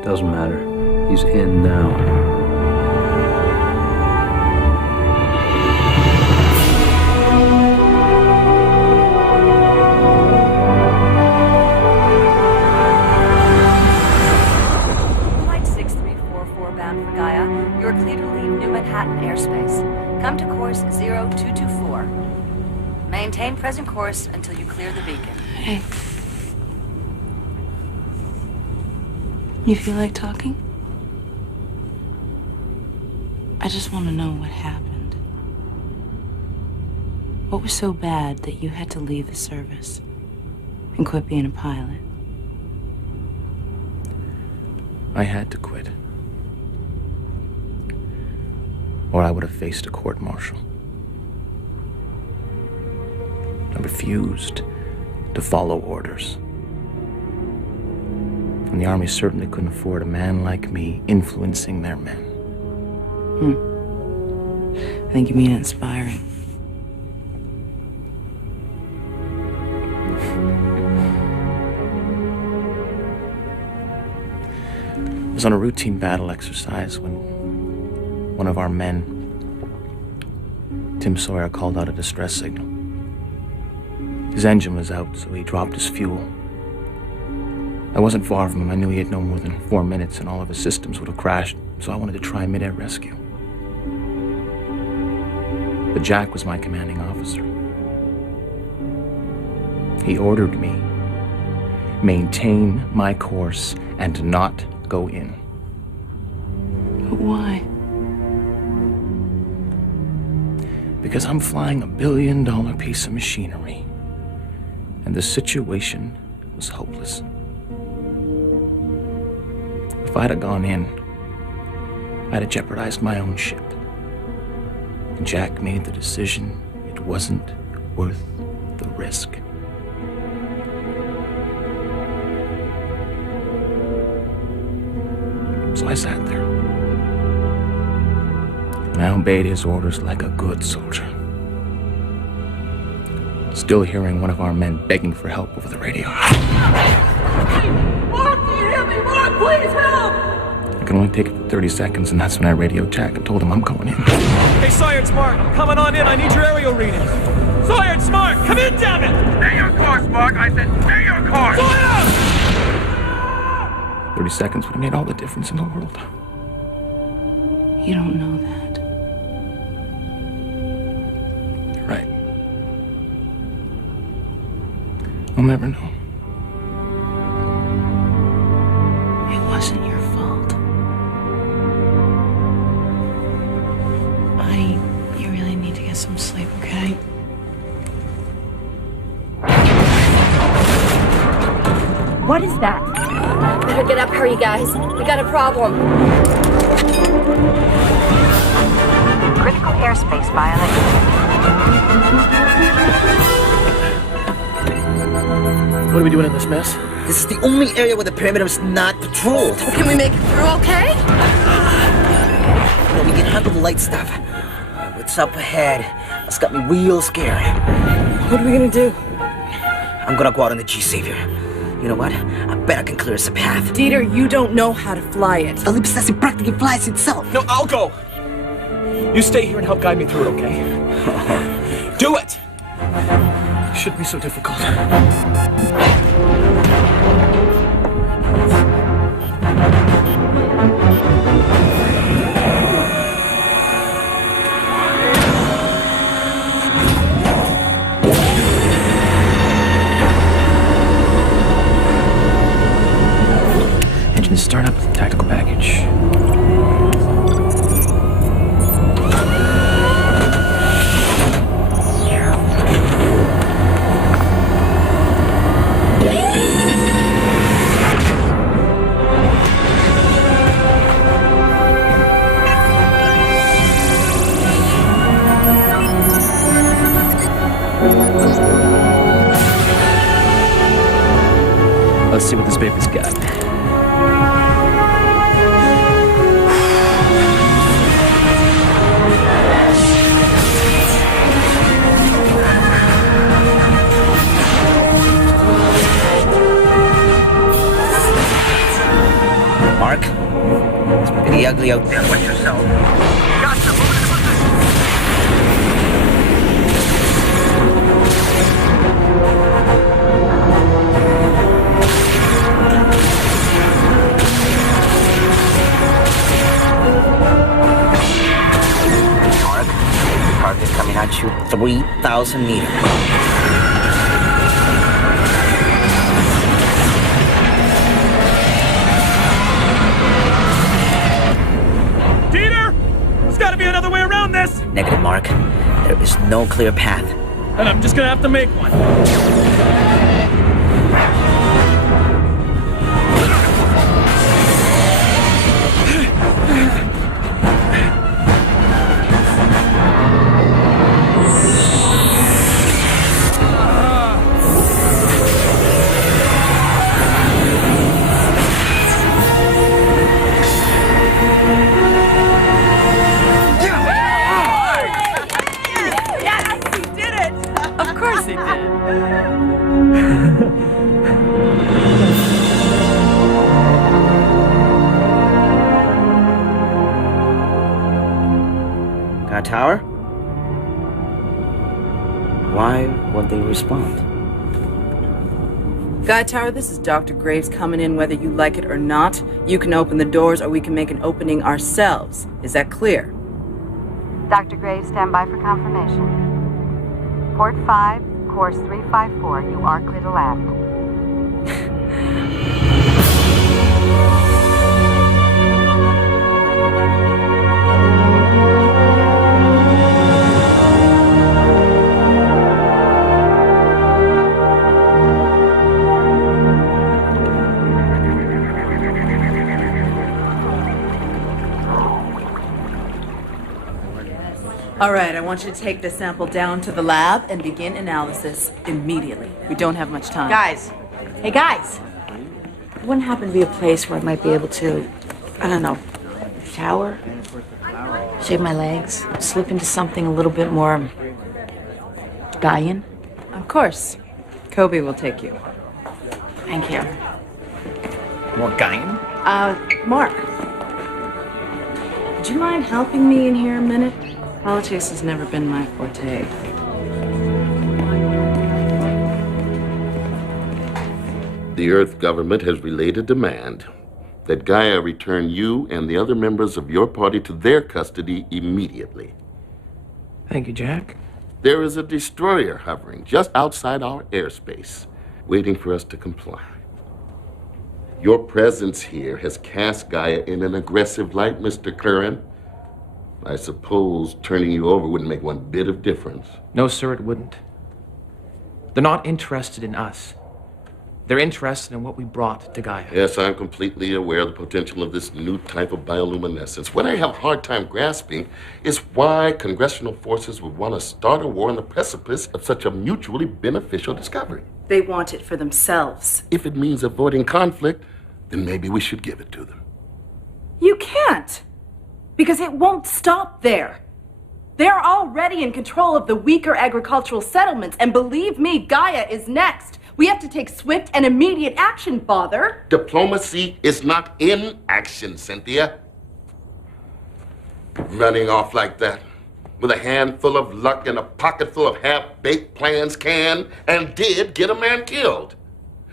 Doesn't matter. He's in now. Flight 6344 bound for Gaia. You're clear to leave New Manhattan airspace. Come to course 0224. Maintain present course until you clear the beacon. Hey. You feel like talking? I just want to know what happened. What was so bad that you had to leave the service and quit being a pilot? I had to quit. Or I would have faced a court-martial. I refused to follow orders. And the Army certainly couldn't afford a man like me influencing their men. I think you mean inspiring. I was on a routine battle exercise when one of our men, Tim Sawyer, called out a distress signal. His engine was out, so he dropped his fuel. I wasn't far from him. I knew he had no more than 4 minutes and all of his systems would have crashed, so I wanted to try mid-air rescue. But Jack was my commanding officer. He ordered me, maintain my course and not go in. But why? Because I'm flying $1 billion piece of machinery, and the situation was hopeless. If I'd have gone in, I'd have jeopardized my own ship. And Jack made the decision it wasn't worth the risk. So I sat there. And I obeyed his orders like a good soldier. Still hearing one of our men begging for help over the radio. Mark, can you hear me? Mark, please help! I could only take it for 30 seconds, and that's when I radioed Jack and told him I'm going in. Hey, Sawyer, it's Mark. I'm coming on in. I need your aerial reading. Sawyer, it's Mark. Come in, damn it! Stay your course, Mark. I said stay your course. Sawyer! 30 seconds would have made all the difference in the world. You don't know that. Right. I'll never know. wasn't your fault. Honey, you really need to get some sleep, okay? What is that? Better get up here, you guys. We got a problem. Critical airspace violation. What are we doing in this mess? This is the only area where the perimeter is not patrolled. Well, can we make it through okay? No, we can handle the light stuff. What's up ahead? That's got me real scared. What are we gonna do? I'm gonna go out on the G-Saviour. You know what? I bet I can clear us a path. Dieter, you don't know how to fly it. The Lipstassi practically flies itself. No, I'll go. You stay here and help guide me through it, okay? Do it! Shouldn't be so difficult. Engines start up, tactical package. Let's see what this baby's got. Mark, it's pretty ugly out there. Watch yourself. Gotcha. Mark, target coming at you 3,000 meters. There's gotta be another way around this! Negative, Mark. There is no clear path. And I'm just gonna have to make one. Got a tower? Why would they respond? Guy Tower, this is Dr. Graves coming in whether you like it or not. You can open the doors or we can make an opening ourselves. Is that clear? Dr. Graves, stand by for confirmation. Port 5, course 354. You are clear to land. All right, I want you to take this sample down to the lab and begin analysis immediately. We don't have much time. Guys. Hey, guys. Wouldn't happen to be a place where I might be able to, I don't know, shower, shave my legs, slip into something a little bit more Gaian? Of course. Kobe will take you. Thank you. More Gaian? Mark. Would you mind helping me in here a minute? Politics has never been my forte. The Earth government has relayed a demand that Gaia return you and the other members of your party to their custody immediately. Thank you, Jack. There is a destroyer hovering just outside our airspace, waiting for us to comply. Your presence here has cast Gaia in an aggressive light, Mr. Curran. I suppose turning you over wouldn't make one bit of difference. No, sir, it wouldn't. They're not interested in us. They're interested in what we brought to Gaia. Yes, I'm completely aware of the potential of this new type of bioluminescence. What I have a hard time grasping is why congressional forces would want to start a war on the precipice of such a mutually beneficial discovery. They want it for themselves. If it means avoiding conflict, then maybe we should give it to them. You can't, because it won't stop there. They're already in control of the weaker agricultural settlements, and believe me, Gaia is next. We have to take swift and immediate action, Father. Diplomacy is not in action, Cynthia. Running off like that, with a handful of luck and a pocket full of half-baked plans can and did get a man killed.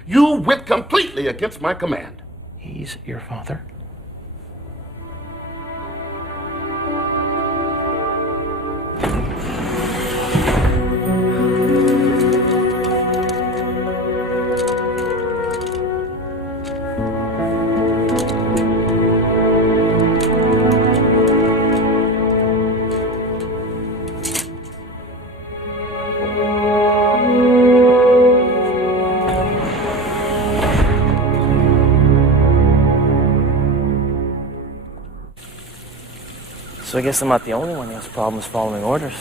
You went completely against my command. He's your father? So I guess I'm not the only one who has problems following orders.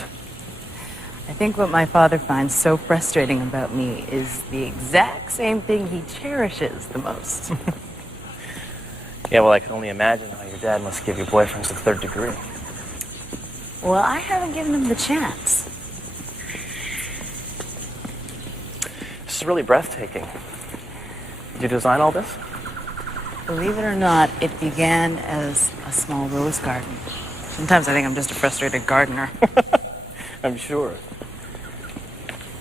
I think what my father finds so frustrating about me is the exact same thing he cherishes the most. Yeah, well, I can only imagine how your dad must give your boyfriends the third degree. Well, I haven't given him the chance. This is really breathtaking. Did you design all this? Believe it or not, it began as a small rose garden. Sometimes I think I'm just a frustrated gardener. I'm sure.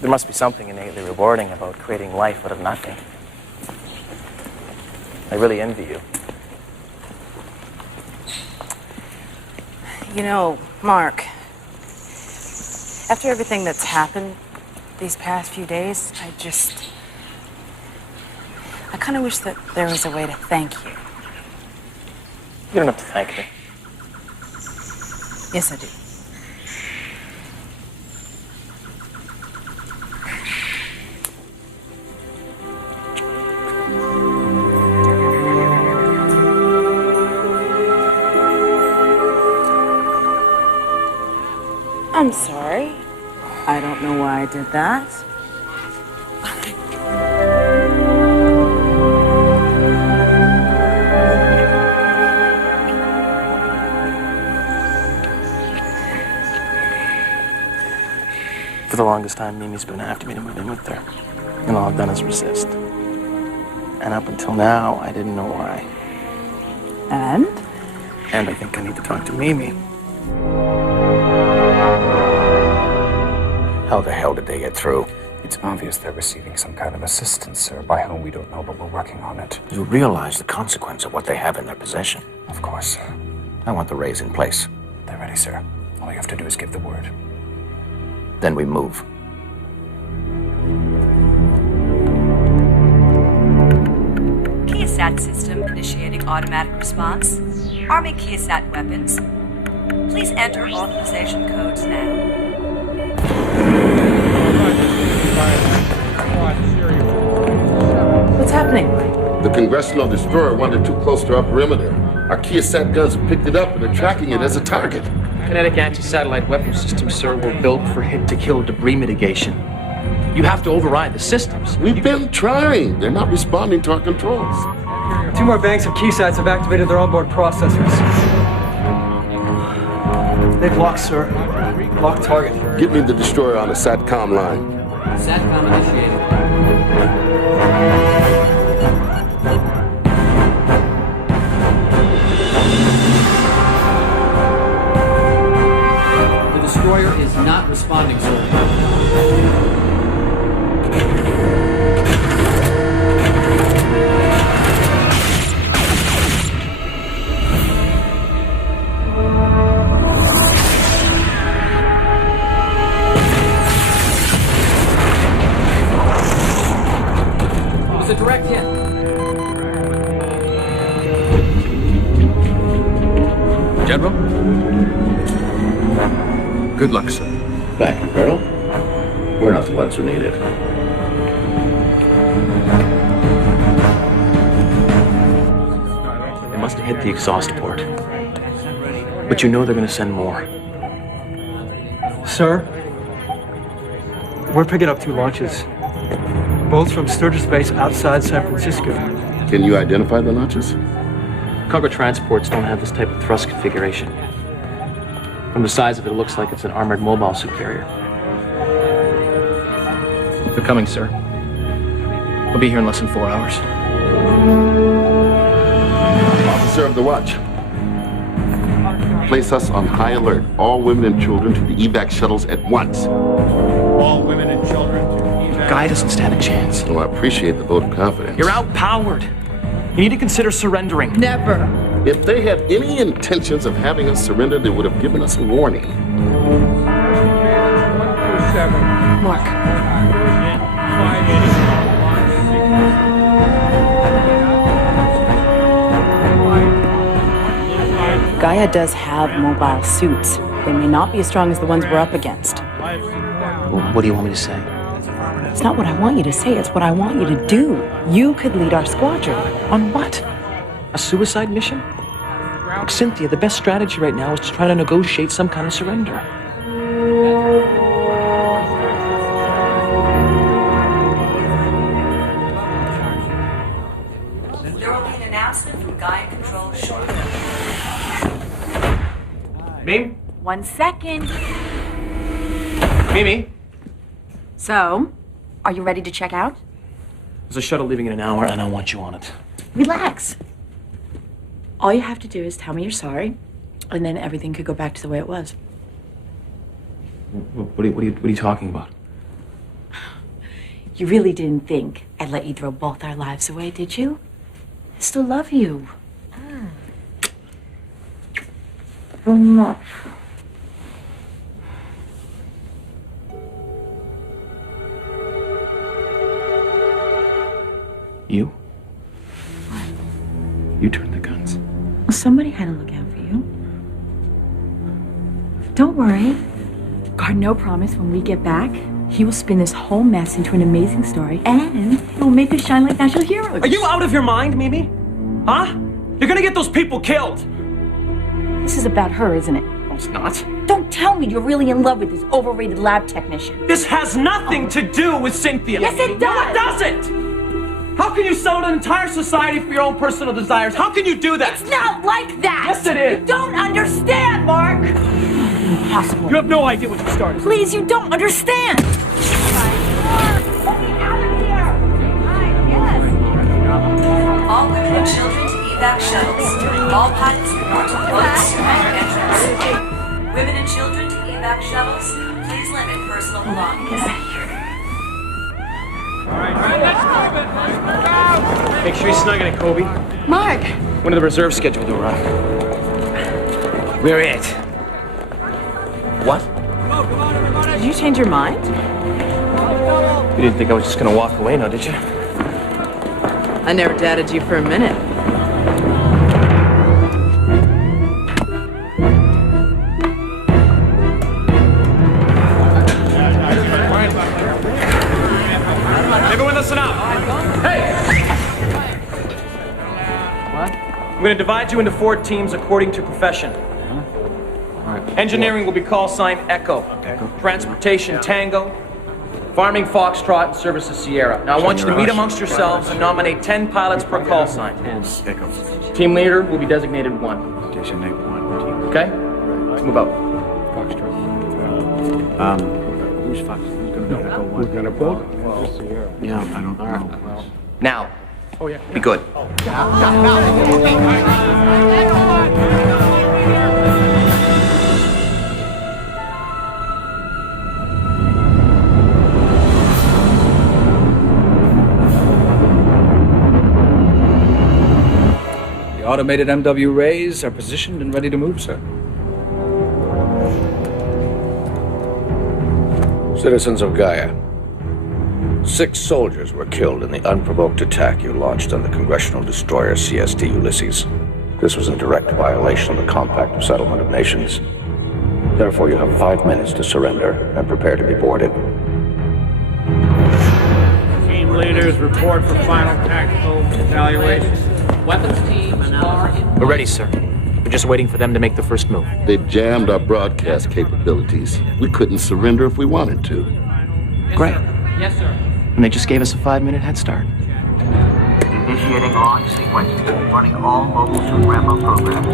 There must be something innately rewarding about creating life out of nothing. I really envy you. You know, Mark, after everything that's happened these past few days, I kind of wish that there was a way to thank you. You don't have to thank me. Yes, I do. I'm sorry. I don't know why I did that. For the longest time, Mimi's been after me to move in with her. And all I've done is resist. And up until now, I didn't know why. And? And I think I need to talk to Mimi. How the hell did they get through? It's obvious they're receiving some kind of assistance, sir, by whom we don't know, but we're working on it. You realize the consequence of what they have in their possession? Of course, sir. I want the rays in place. They're ready, sir. All you have to do is give the word. Then we move. Kiasat system initiating automatic response. Arming Kiasat weapons. Please enter authorization codes now. What's happening? The Congressional Destroyer wandered too close to our perimeter. Our Kiasat guns have picked it up and are tracking it as a target. Kinetic anti-satellite weapon systems, sir, were built for hit-to-kill debris mitigation. You have to override the systems. We've been trying. They're not responding to our controls. 2 more banks of Keysats have activated their onboard processors. They've locked, sir. Locked target. Get me the destroyer on the SATCOM line. SATCOM initiated. The destroyer is not responding, sir. It was a direct hit. General? Good luck, sir. Thank you, Colonel. We're not the ones who need it. They must have hit the exhaust port. But you know they're going to send more. Sir, we're picking up 2 launches. Both from Sturgis Base outside San Francisco. Can you identify the launches? Cargo transports don't have this type of thrust configuration. From the size of it, it looks like it's an armored mobile suit carrier. They're coming, sir. We'll be here in less than 4 hours. Officer of the watch. Place us on high alert. All women and children to the evac shuttles at once. All women and children to evac. Guy doesn't stand a chance. Oh, I appreciate the vote of confidence. You're outpowered. You need to consider surrendering. Never. If they had any intentions of having us surrender, they would have given us a warning. Mark. Gaia does have mobile suits. They may not be as strong as the ones we're up against. What do you want me to say? It's not what I want you to say, it's what I want you to do. You could lead our squadron. On what? A suicide mission? Look, Cynthia, the best strategy right now is to try to negotiate some kind of surrender. There will be an announcement from Gaia Control shortly. Mimi? 1 second. Mimi? So, are you ready to check out? There's a shuttle leaving in an hour, and I want you on it. Relax. All you have to do is tell me you're sorry, and then everything could go back to the way it was. What are you talking about? You really didn't think I'd let you throw both our lives away, did you? I still love you. So much. You? You turned the guns. Well, somebody had to look out for you. Don't worry. God, no promise when we get back, he will spin this whole mess into an amazing story, and it will make us shine like national heroes. Are you out of your mind, Mimi? Huh? You're gonna get those people killed. This is about her, isn't it? No, it's not. Don't tell me you're really in love with this overrated lab technician. This has nothing to do with Cynthia. Yes, it does. No, it doesn't. How can you sell an entire society for your own personal desires? How can you do that? It's not like that. Yes, it is. You don't understand, Mark. Impossible. You have no idea what you started. Please, you don't understand. All women and children to evac shuttles. All pilots report to boats and entrance. Women and children to evac shuttles. Please limit personal belongings. Make sure you snug in it, Kobe. Mark! When are the reserves scheduled to arrive? We're it. What? Did you change your mind? You didn't think I was just gonna walk away now, did you? I never doubted you for a minute. Everyone listen up. Hey! What? I'm going to divide you into 4 teams according to profession. Engineering will be call sign Echo. Transportation Tango. Farming Foxtrot and Services Sierra. Now I want you to meet amongst yourselves and nominate 10 pilots per call sign. Team leader will be designated 1. Designate 1. Okay? Move out. Who's Fox? Who's going to go? Who's going to vote? Yeah, I don't know. Now. Oh, yeah. Be good. The automated MW rays are positioned and ready to move, sir. Citizens of Gaia, 6 soldiers were killed in the unprovoked attack you launched on the Congressional Destroyer CST Ulysses. This was in direct violation of the Compact of Settlement of Nations. Therefore, you have 5 minutes to surrender and prepare to be boarded. Team leaders report for final tactical evaluation. Weapons team are in... We're ready, sir. We're just waiting for them to make the first move. They jammed our broadcast capabilities. We couldn't surrender if we wanted to. Great. Yes, sir. And they just gave us a 5-minute head start. Initiating launch sequence. Running all mobile suit ramp-up programs.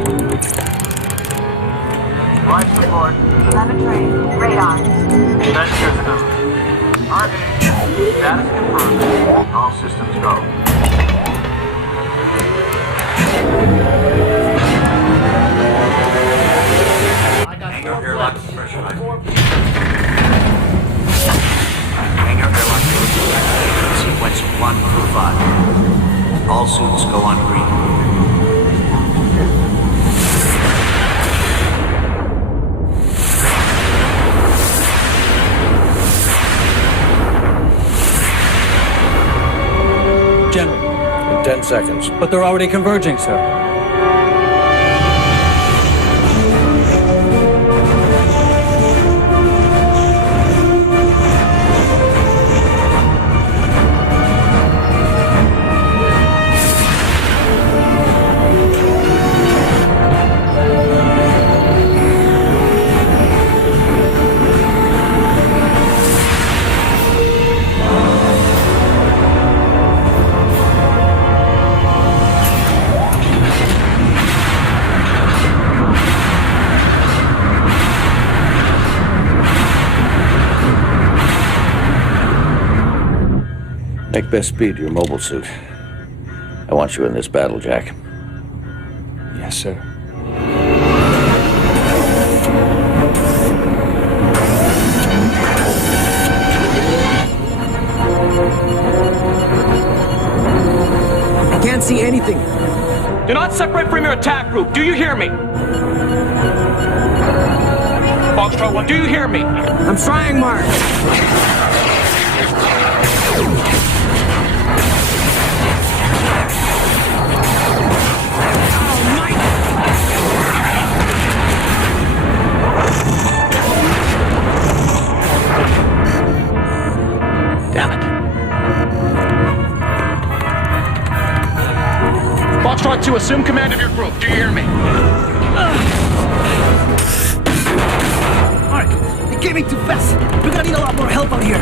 Life support. Telemetry. Radar. Defense system. Target. Status confirmed. All systems go. Hangar airlock pressurized. Hangar airlock sequence 1 through 5. All suits go on green. General. In 10 seconds. But they're already converging, sir. Make best speed to your mobile suit. I want you in this battle, Jack. Yes, sir. I can't see anything. Do not separate from your attack group. Do you hear me? Foxtrot 1, do you hear me? I'm trying, Mark. Damn it. Foxtrot 2, assume command of your group. Do you hear me? Mark, you came in too fast. We're gonna need a lot more help out here.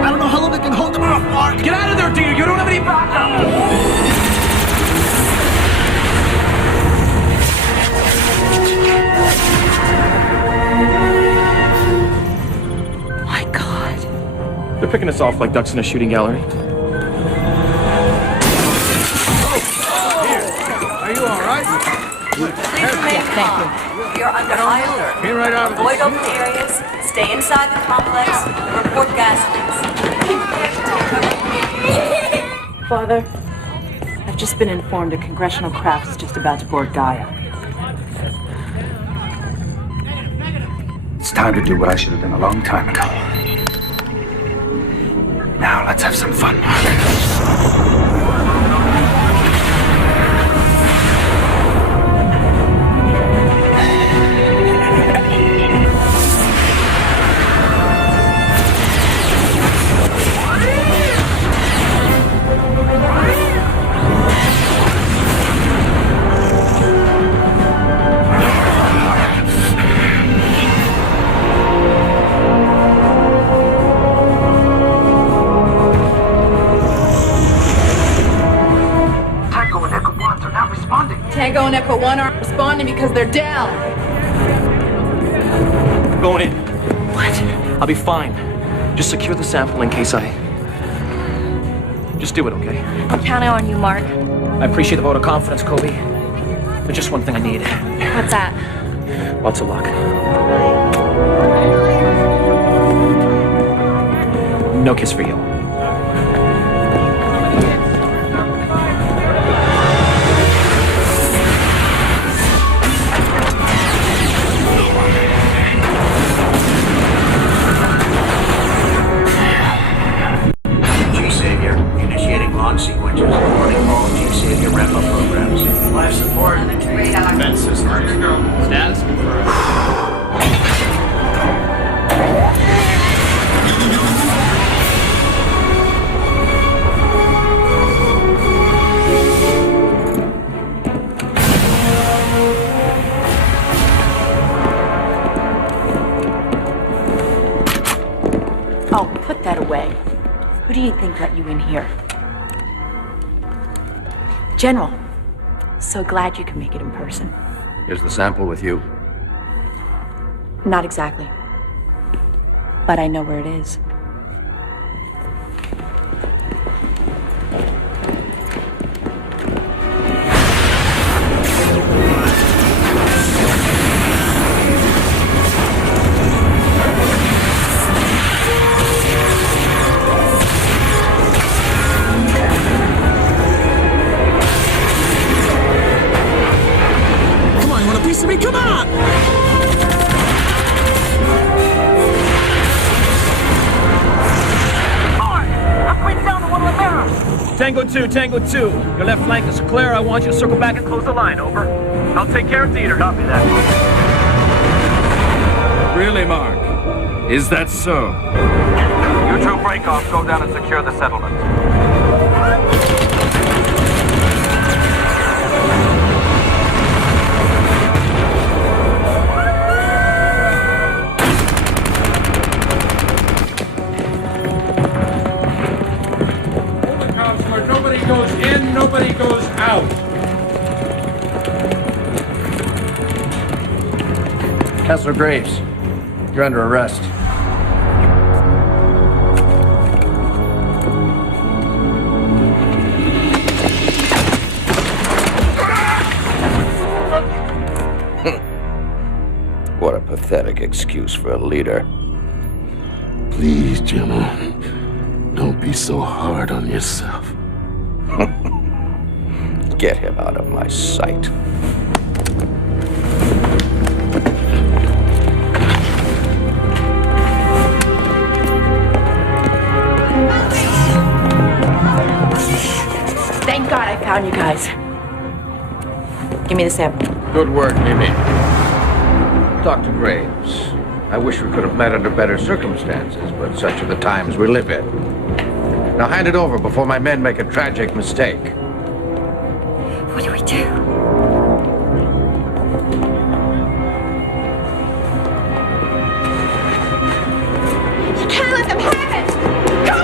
I don't know how long we can hold them off, Mark. Get out of there, dude! You don't have any backup! My God. They're picking us off like ducks in a shooting gallery. Are you all right? Please remain calm. We are under high alert. Came right out of the Avoid open areas. Stay inside the complex. And report gas leaks. Father, I've just been informed a congressional craft is just about to board Gaia. It's time to do what I should have done a long time ago. Now let's have some fun, Mark. Tango and Echo 1 aren't responding because they're down. I'm going in. What? I'll be fine. Just secure the sample in case I... Just do it, okay? I'm counting on you, Mark. I appreciate the vote of confidence, Kobe. There's just one thing I need. What's that? Lots of luck. No kiss for you. do you think let you in here? General, so glad you can make it in person. Is the sample with you? Not exactly. But I know where it is. Come on, you want a piece of me? Come on! Tango 2, Tango 2. Your left flank is clear. I want you to circle back and close the line, over. I'll take care of theater. Copy that. Really, Mark? Is that so? You two break off, go down and secure the settlement. Counselor, nobody goes in, nobody goes out. Counselor Graves, you're under arrest. What a pathetic excuse for a leader. Please, General, don't be so hard on yourself. Get him out of my sight. Thank God I found you guys. Give me the sample. Good work, Mimi. Dr. Graves, I wish we could have met under better circumstances, but such are the times we live in. Now hand it over before my men make a tragic mistake. What do we do? You can't let them have it! Go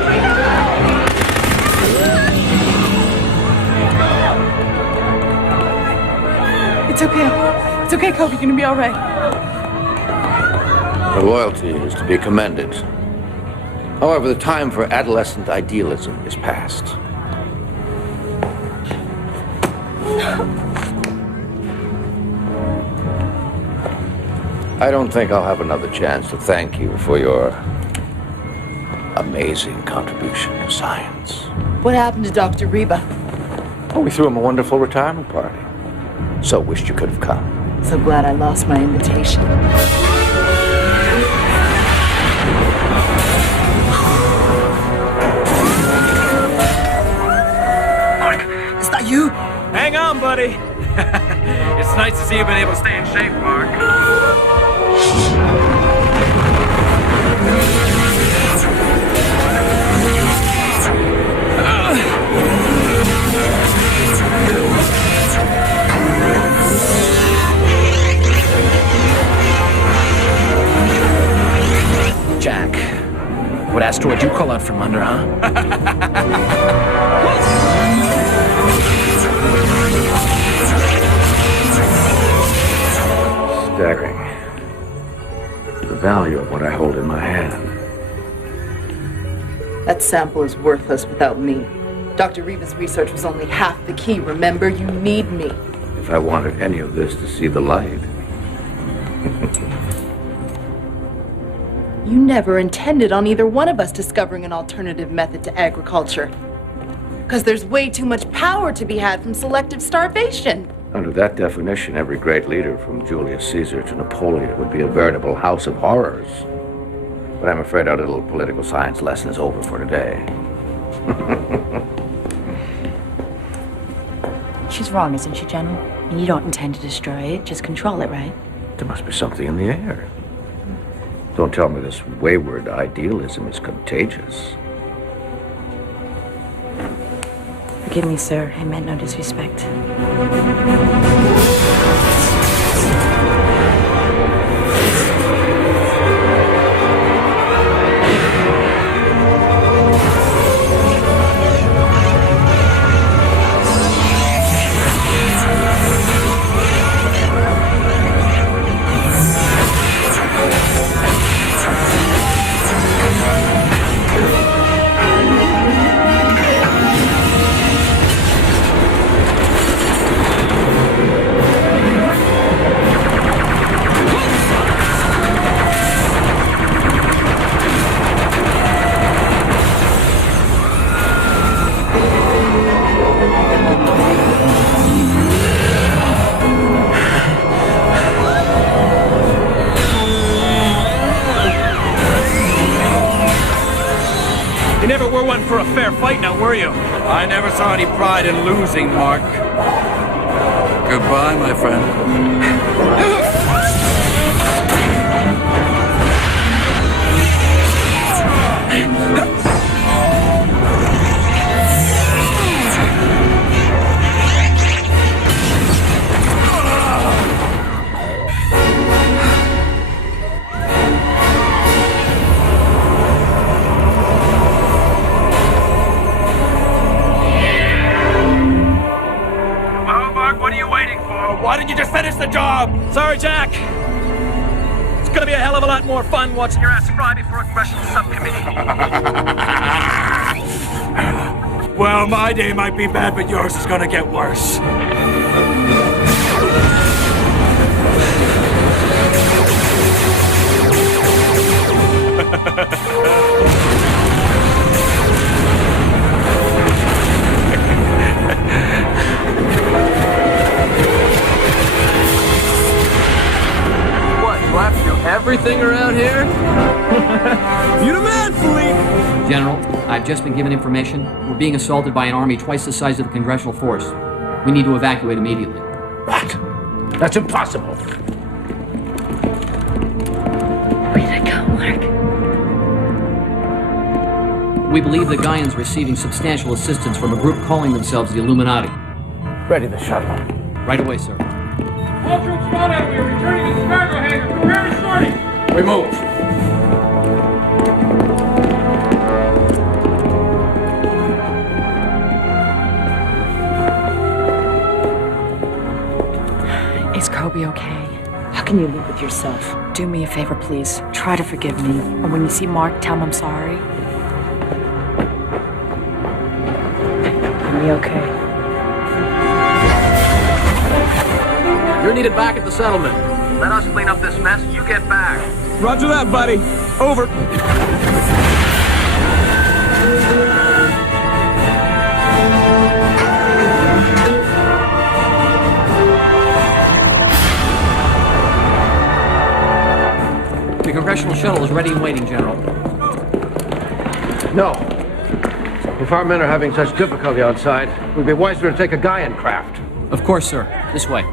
It's okay. It's okay, Kobe. You're gonna be all right. Her loyalty is to be commended. However, the time for adolescent idealism is past. I don't think I'll have another chance to thank you for your amazing contribution to science. What happened to Dr. Reba? Oh, we threw him a wonderful retirement party. So wished you could have come. So glad I lost my invitation. Mark, is that you? Hang on, buddy. It's nice to see you've been able to stay in shape, Mark. Jack, what asteroid you call out from under, huh? Staggering. The value of what I hold in my hand. That sample is worthless without me. Dr. Reba's research was only half the key. Remember, you need me. If I wanted any of this to see the light. You never intended on either one of us discovering an alternative method to agriculture. Because there's way too much power to be had from selective starvation. Under that definition, every great leader from Julius Caesar to Napoleon would be a veritable house of horrors. But I'm afraid our little political science lesson is over for today. She's wrong, isn't she, General? And you don't intend to destroy it, just control it, right? There must be something in the air. Don't tell me this wayward idealism is contagious. Forgive me, sir. I meant no disrespect. for a fair fight now, were you? I never saw any pride in losing, Mark. Goodbye, my friend. Why didn't you just finish the job? Sorry, Jack. It's gonna be a hell of a lot more fun watching your ass fry before a congressional subcommittee. Well, my day might be bad, but yours is gonna get worse. Do I have to do everything around here? You the man, Philippe! General, I've just been given information. We're being assaulted by an army twice the size of the congressional force. We need to evacuate immediately. What? That's impossible. Way to go, Mark. We believe the Gaian's receiving substantial assistance from a group calling themselves the Illuminati. Ready the shuttle. Right away, sir. All troops spotted. We are returning to the cargo hangar. Prepare to sortie. We move. Is Kobe okay? How can you live with yourself? Do me a favor, please. Try to forgive me. And when you see Mark, tell him I'm sorry. Are we okay? You're needed back at the settlement. Let us clean up this mess. You get back. Roger that, buddy. Over. The congressional shuttle is ready and waiting, General. No. If our men are having such difficulty outside, we'd be wiser to take a Gaian craft. Of course, sir. This way.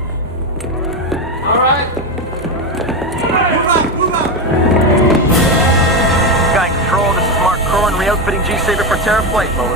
All right. Guy Control, this is Mark Curran, re-outfitting G-Saviour for Terra flight, over.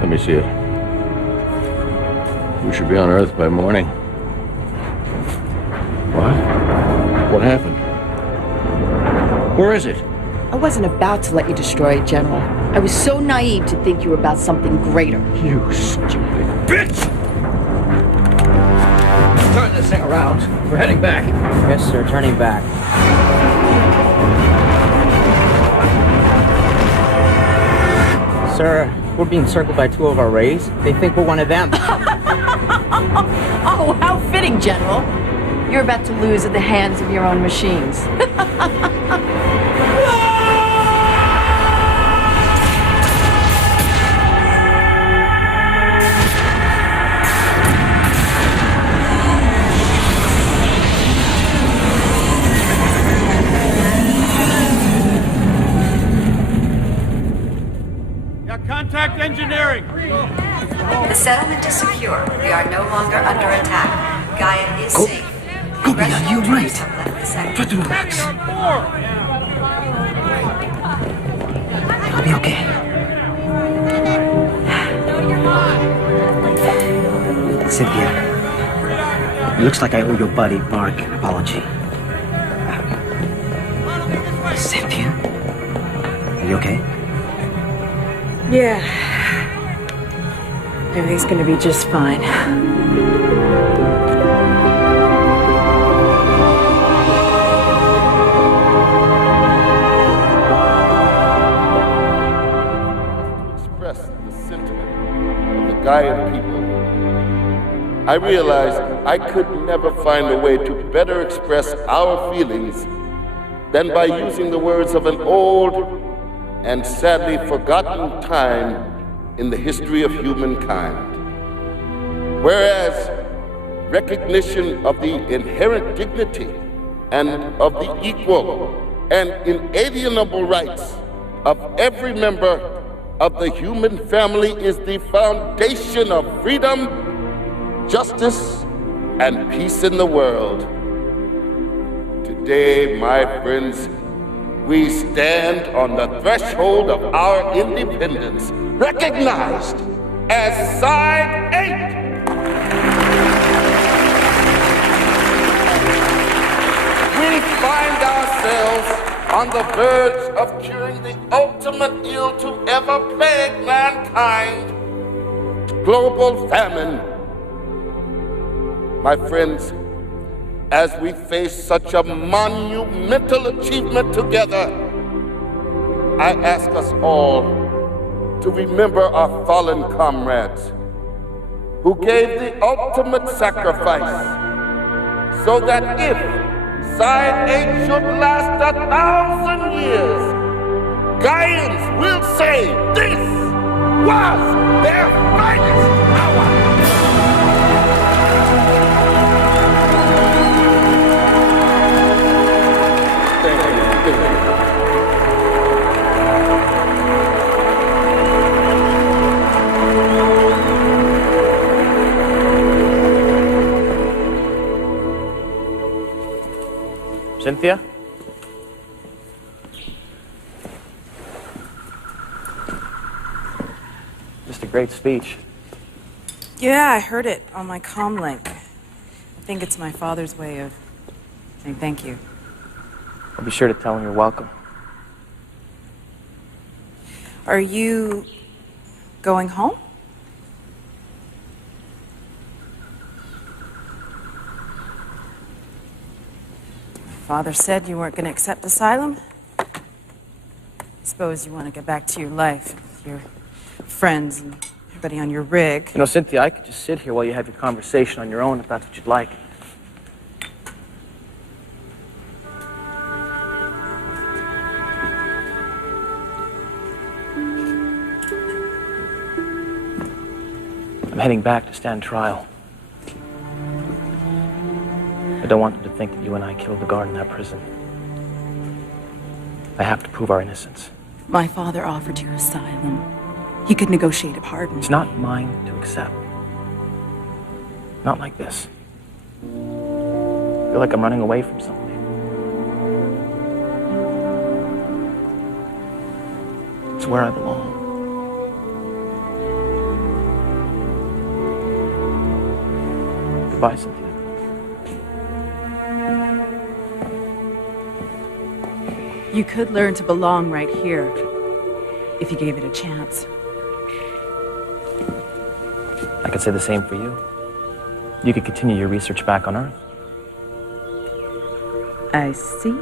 Let me see it. We should be on Earth by morning. What? What happened? Where is it? I wasn't about to let you destroy it, General. I was so naive to think you were about something greater. You stupid bitch! Turn this thing around. We're heading back. Yes, sir. Turning back. Sir, we're being circled by two of our rays. They think we're one of them. Oh, how fitting, General. You're about to lose at the hands of your own machines. Contact engineering. The settlement is secure. We are no longer under attack. Gaia is safe. Kobe, you're right. Try to relax. I'll be okay. Cynthia, it looks like I owe your buddy, Mark, an apology. Cynthia? Are you okay? Yeah. Everything's gonna be just fine. express the sentiment of the Gaian people, I realized I could never find a way to better express our feelings than by using the words of an old and sadly forgotten time in the history of humankind. Whereas recognition of the inherent dignity and of the equal and inalienable rights of every member of the human family is the foundation of freedom, justice, and peace in the world. Today, my friends, we stand on the threshold of our independence, recognized as Side 8. We find ourselves on the verge of curing the ultimate ill to ever plague mankind, global famine. My friends, as we face such a monumental achievement together, I ask us all to remember our fallen comrades who gave the ultimate sacrifice so that if Side 8 should last 1,000 years, Gaians will say this was their finest hour. Cynthia? Just a great speech. Yeah, I heard it on my comm link. I think it's my father's way of saying thank you. I'll be sure to tell him you're welcome. Are you going home? Father said you weren't going to accept asylum. Suppose you want to get back to your life with your friends and everybody on your rig. You know, Cynthia, I could just sit here while you have your conversation on your own if that's what you'd like. I'm heading back to stand trial. I don't want them to think that you and I killed the guard in that prison. I have to prove our innocence. My father offered you asylum. He could negotiate a pardon. It's not mine to accept. Not like this. I feel like I'm running away from something. It's where I belong. Goodbye, Cynthia. You could learn to belong right here, if you gave it a chance. I could say the same for you. You could continue your research back on Earth. I see.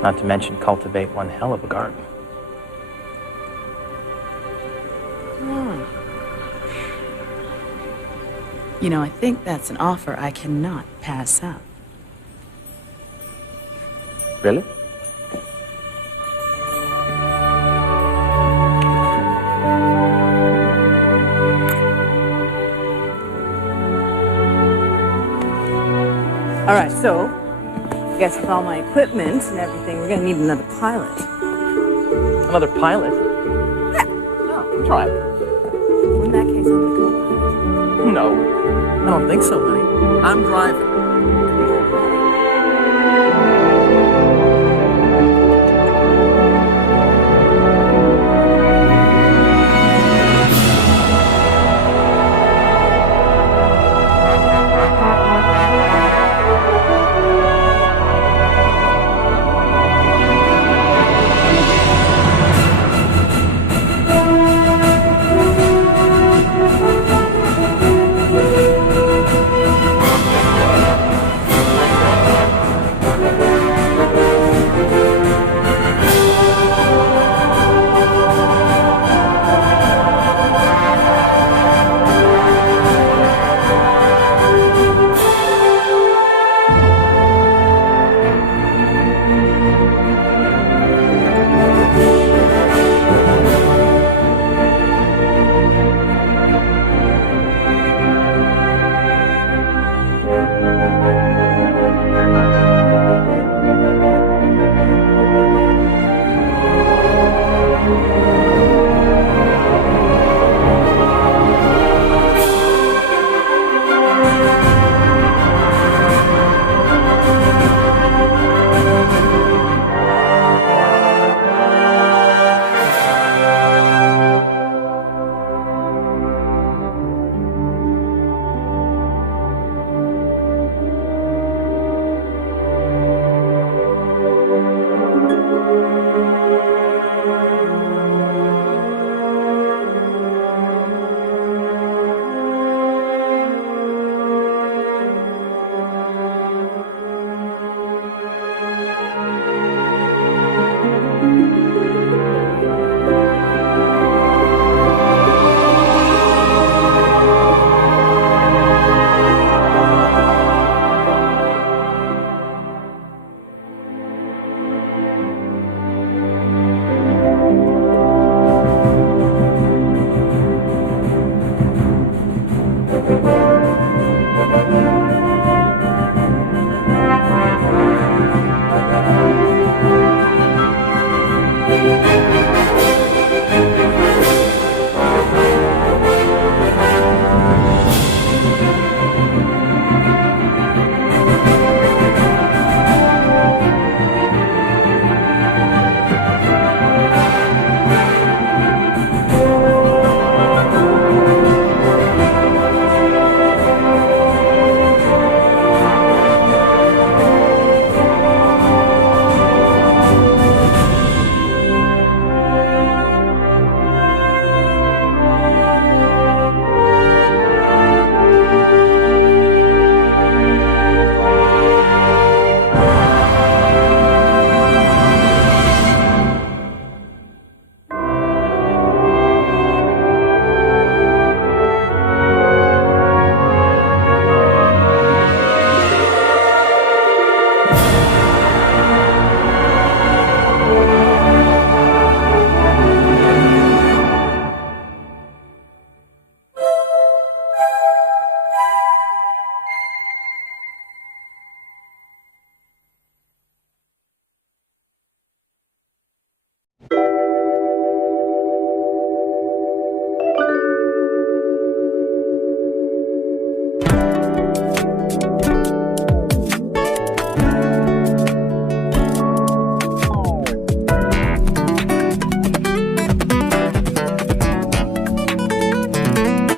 Not to mention cultivate one hell of a garden. You know, I think that's an offer I cannot pass up. Really? All right, so I guess with all my equipment and everything, we're gonna need another pilot. Another pilot? Yeah. No, try it. Well, in that case, I'm the co-pilot. No, I don't think so, honey. I'm driving.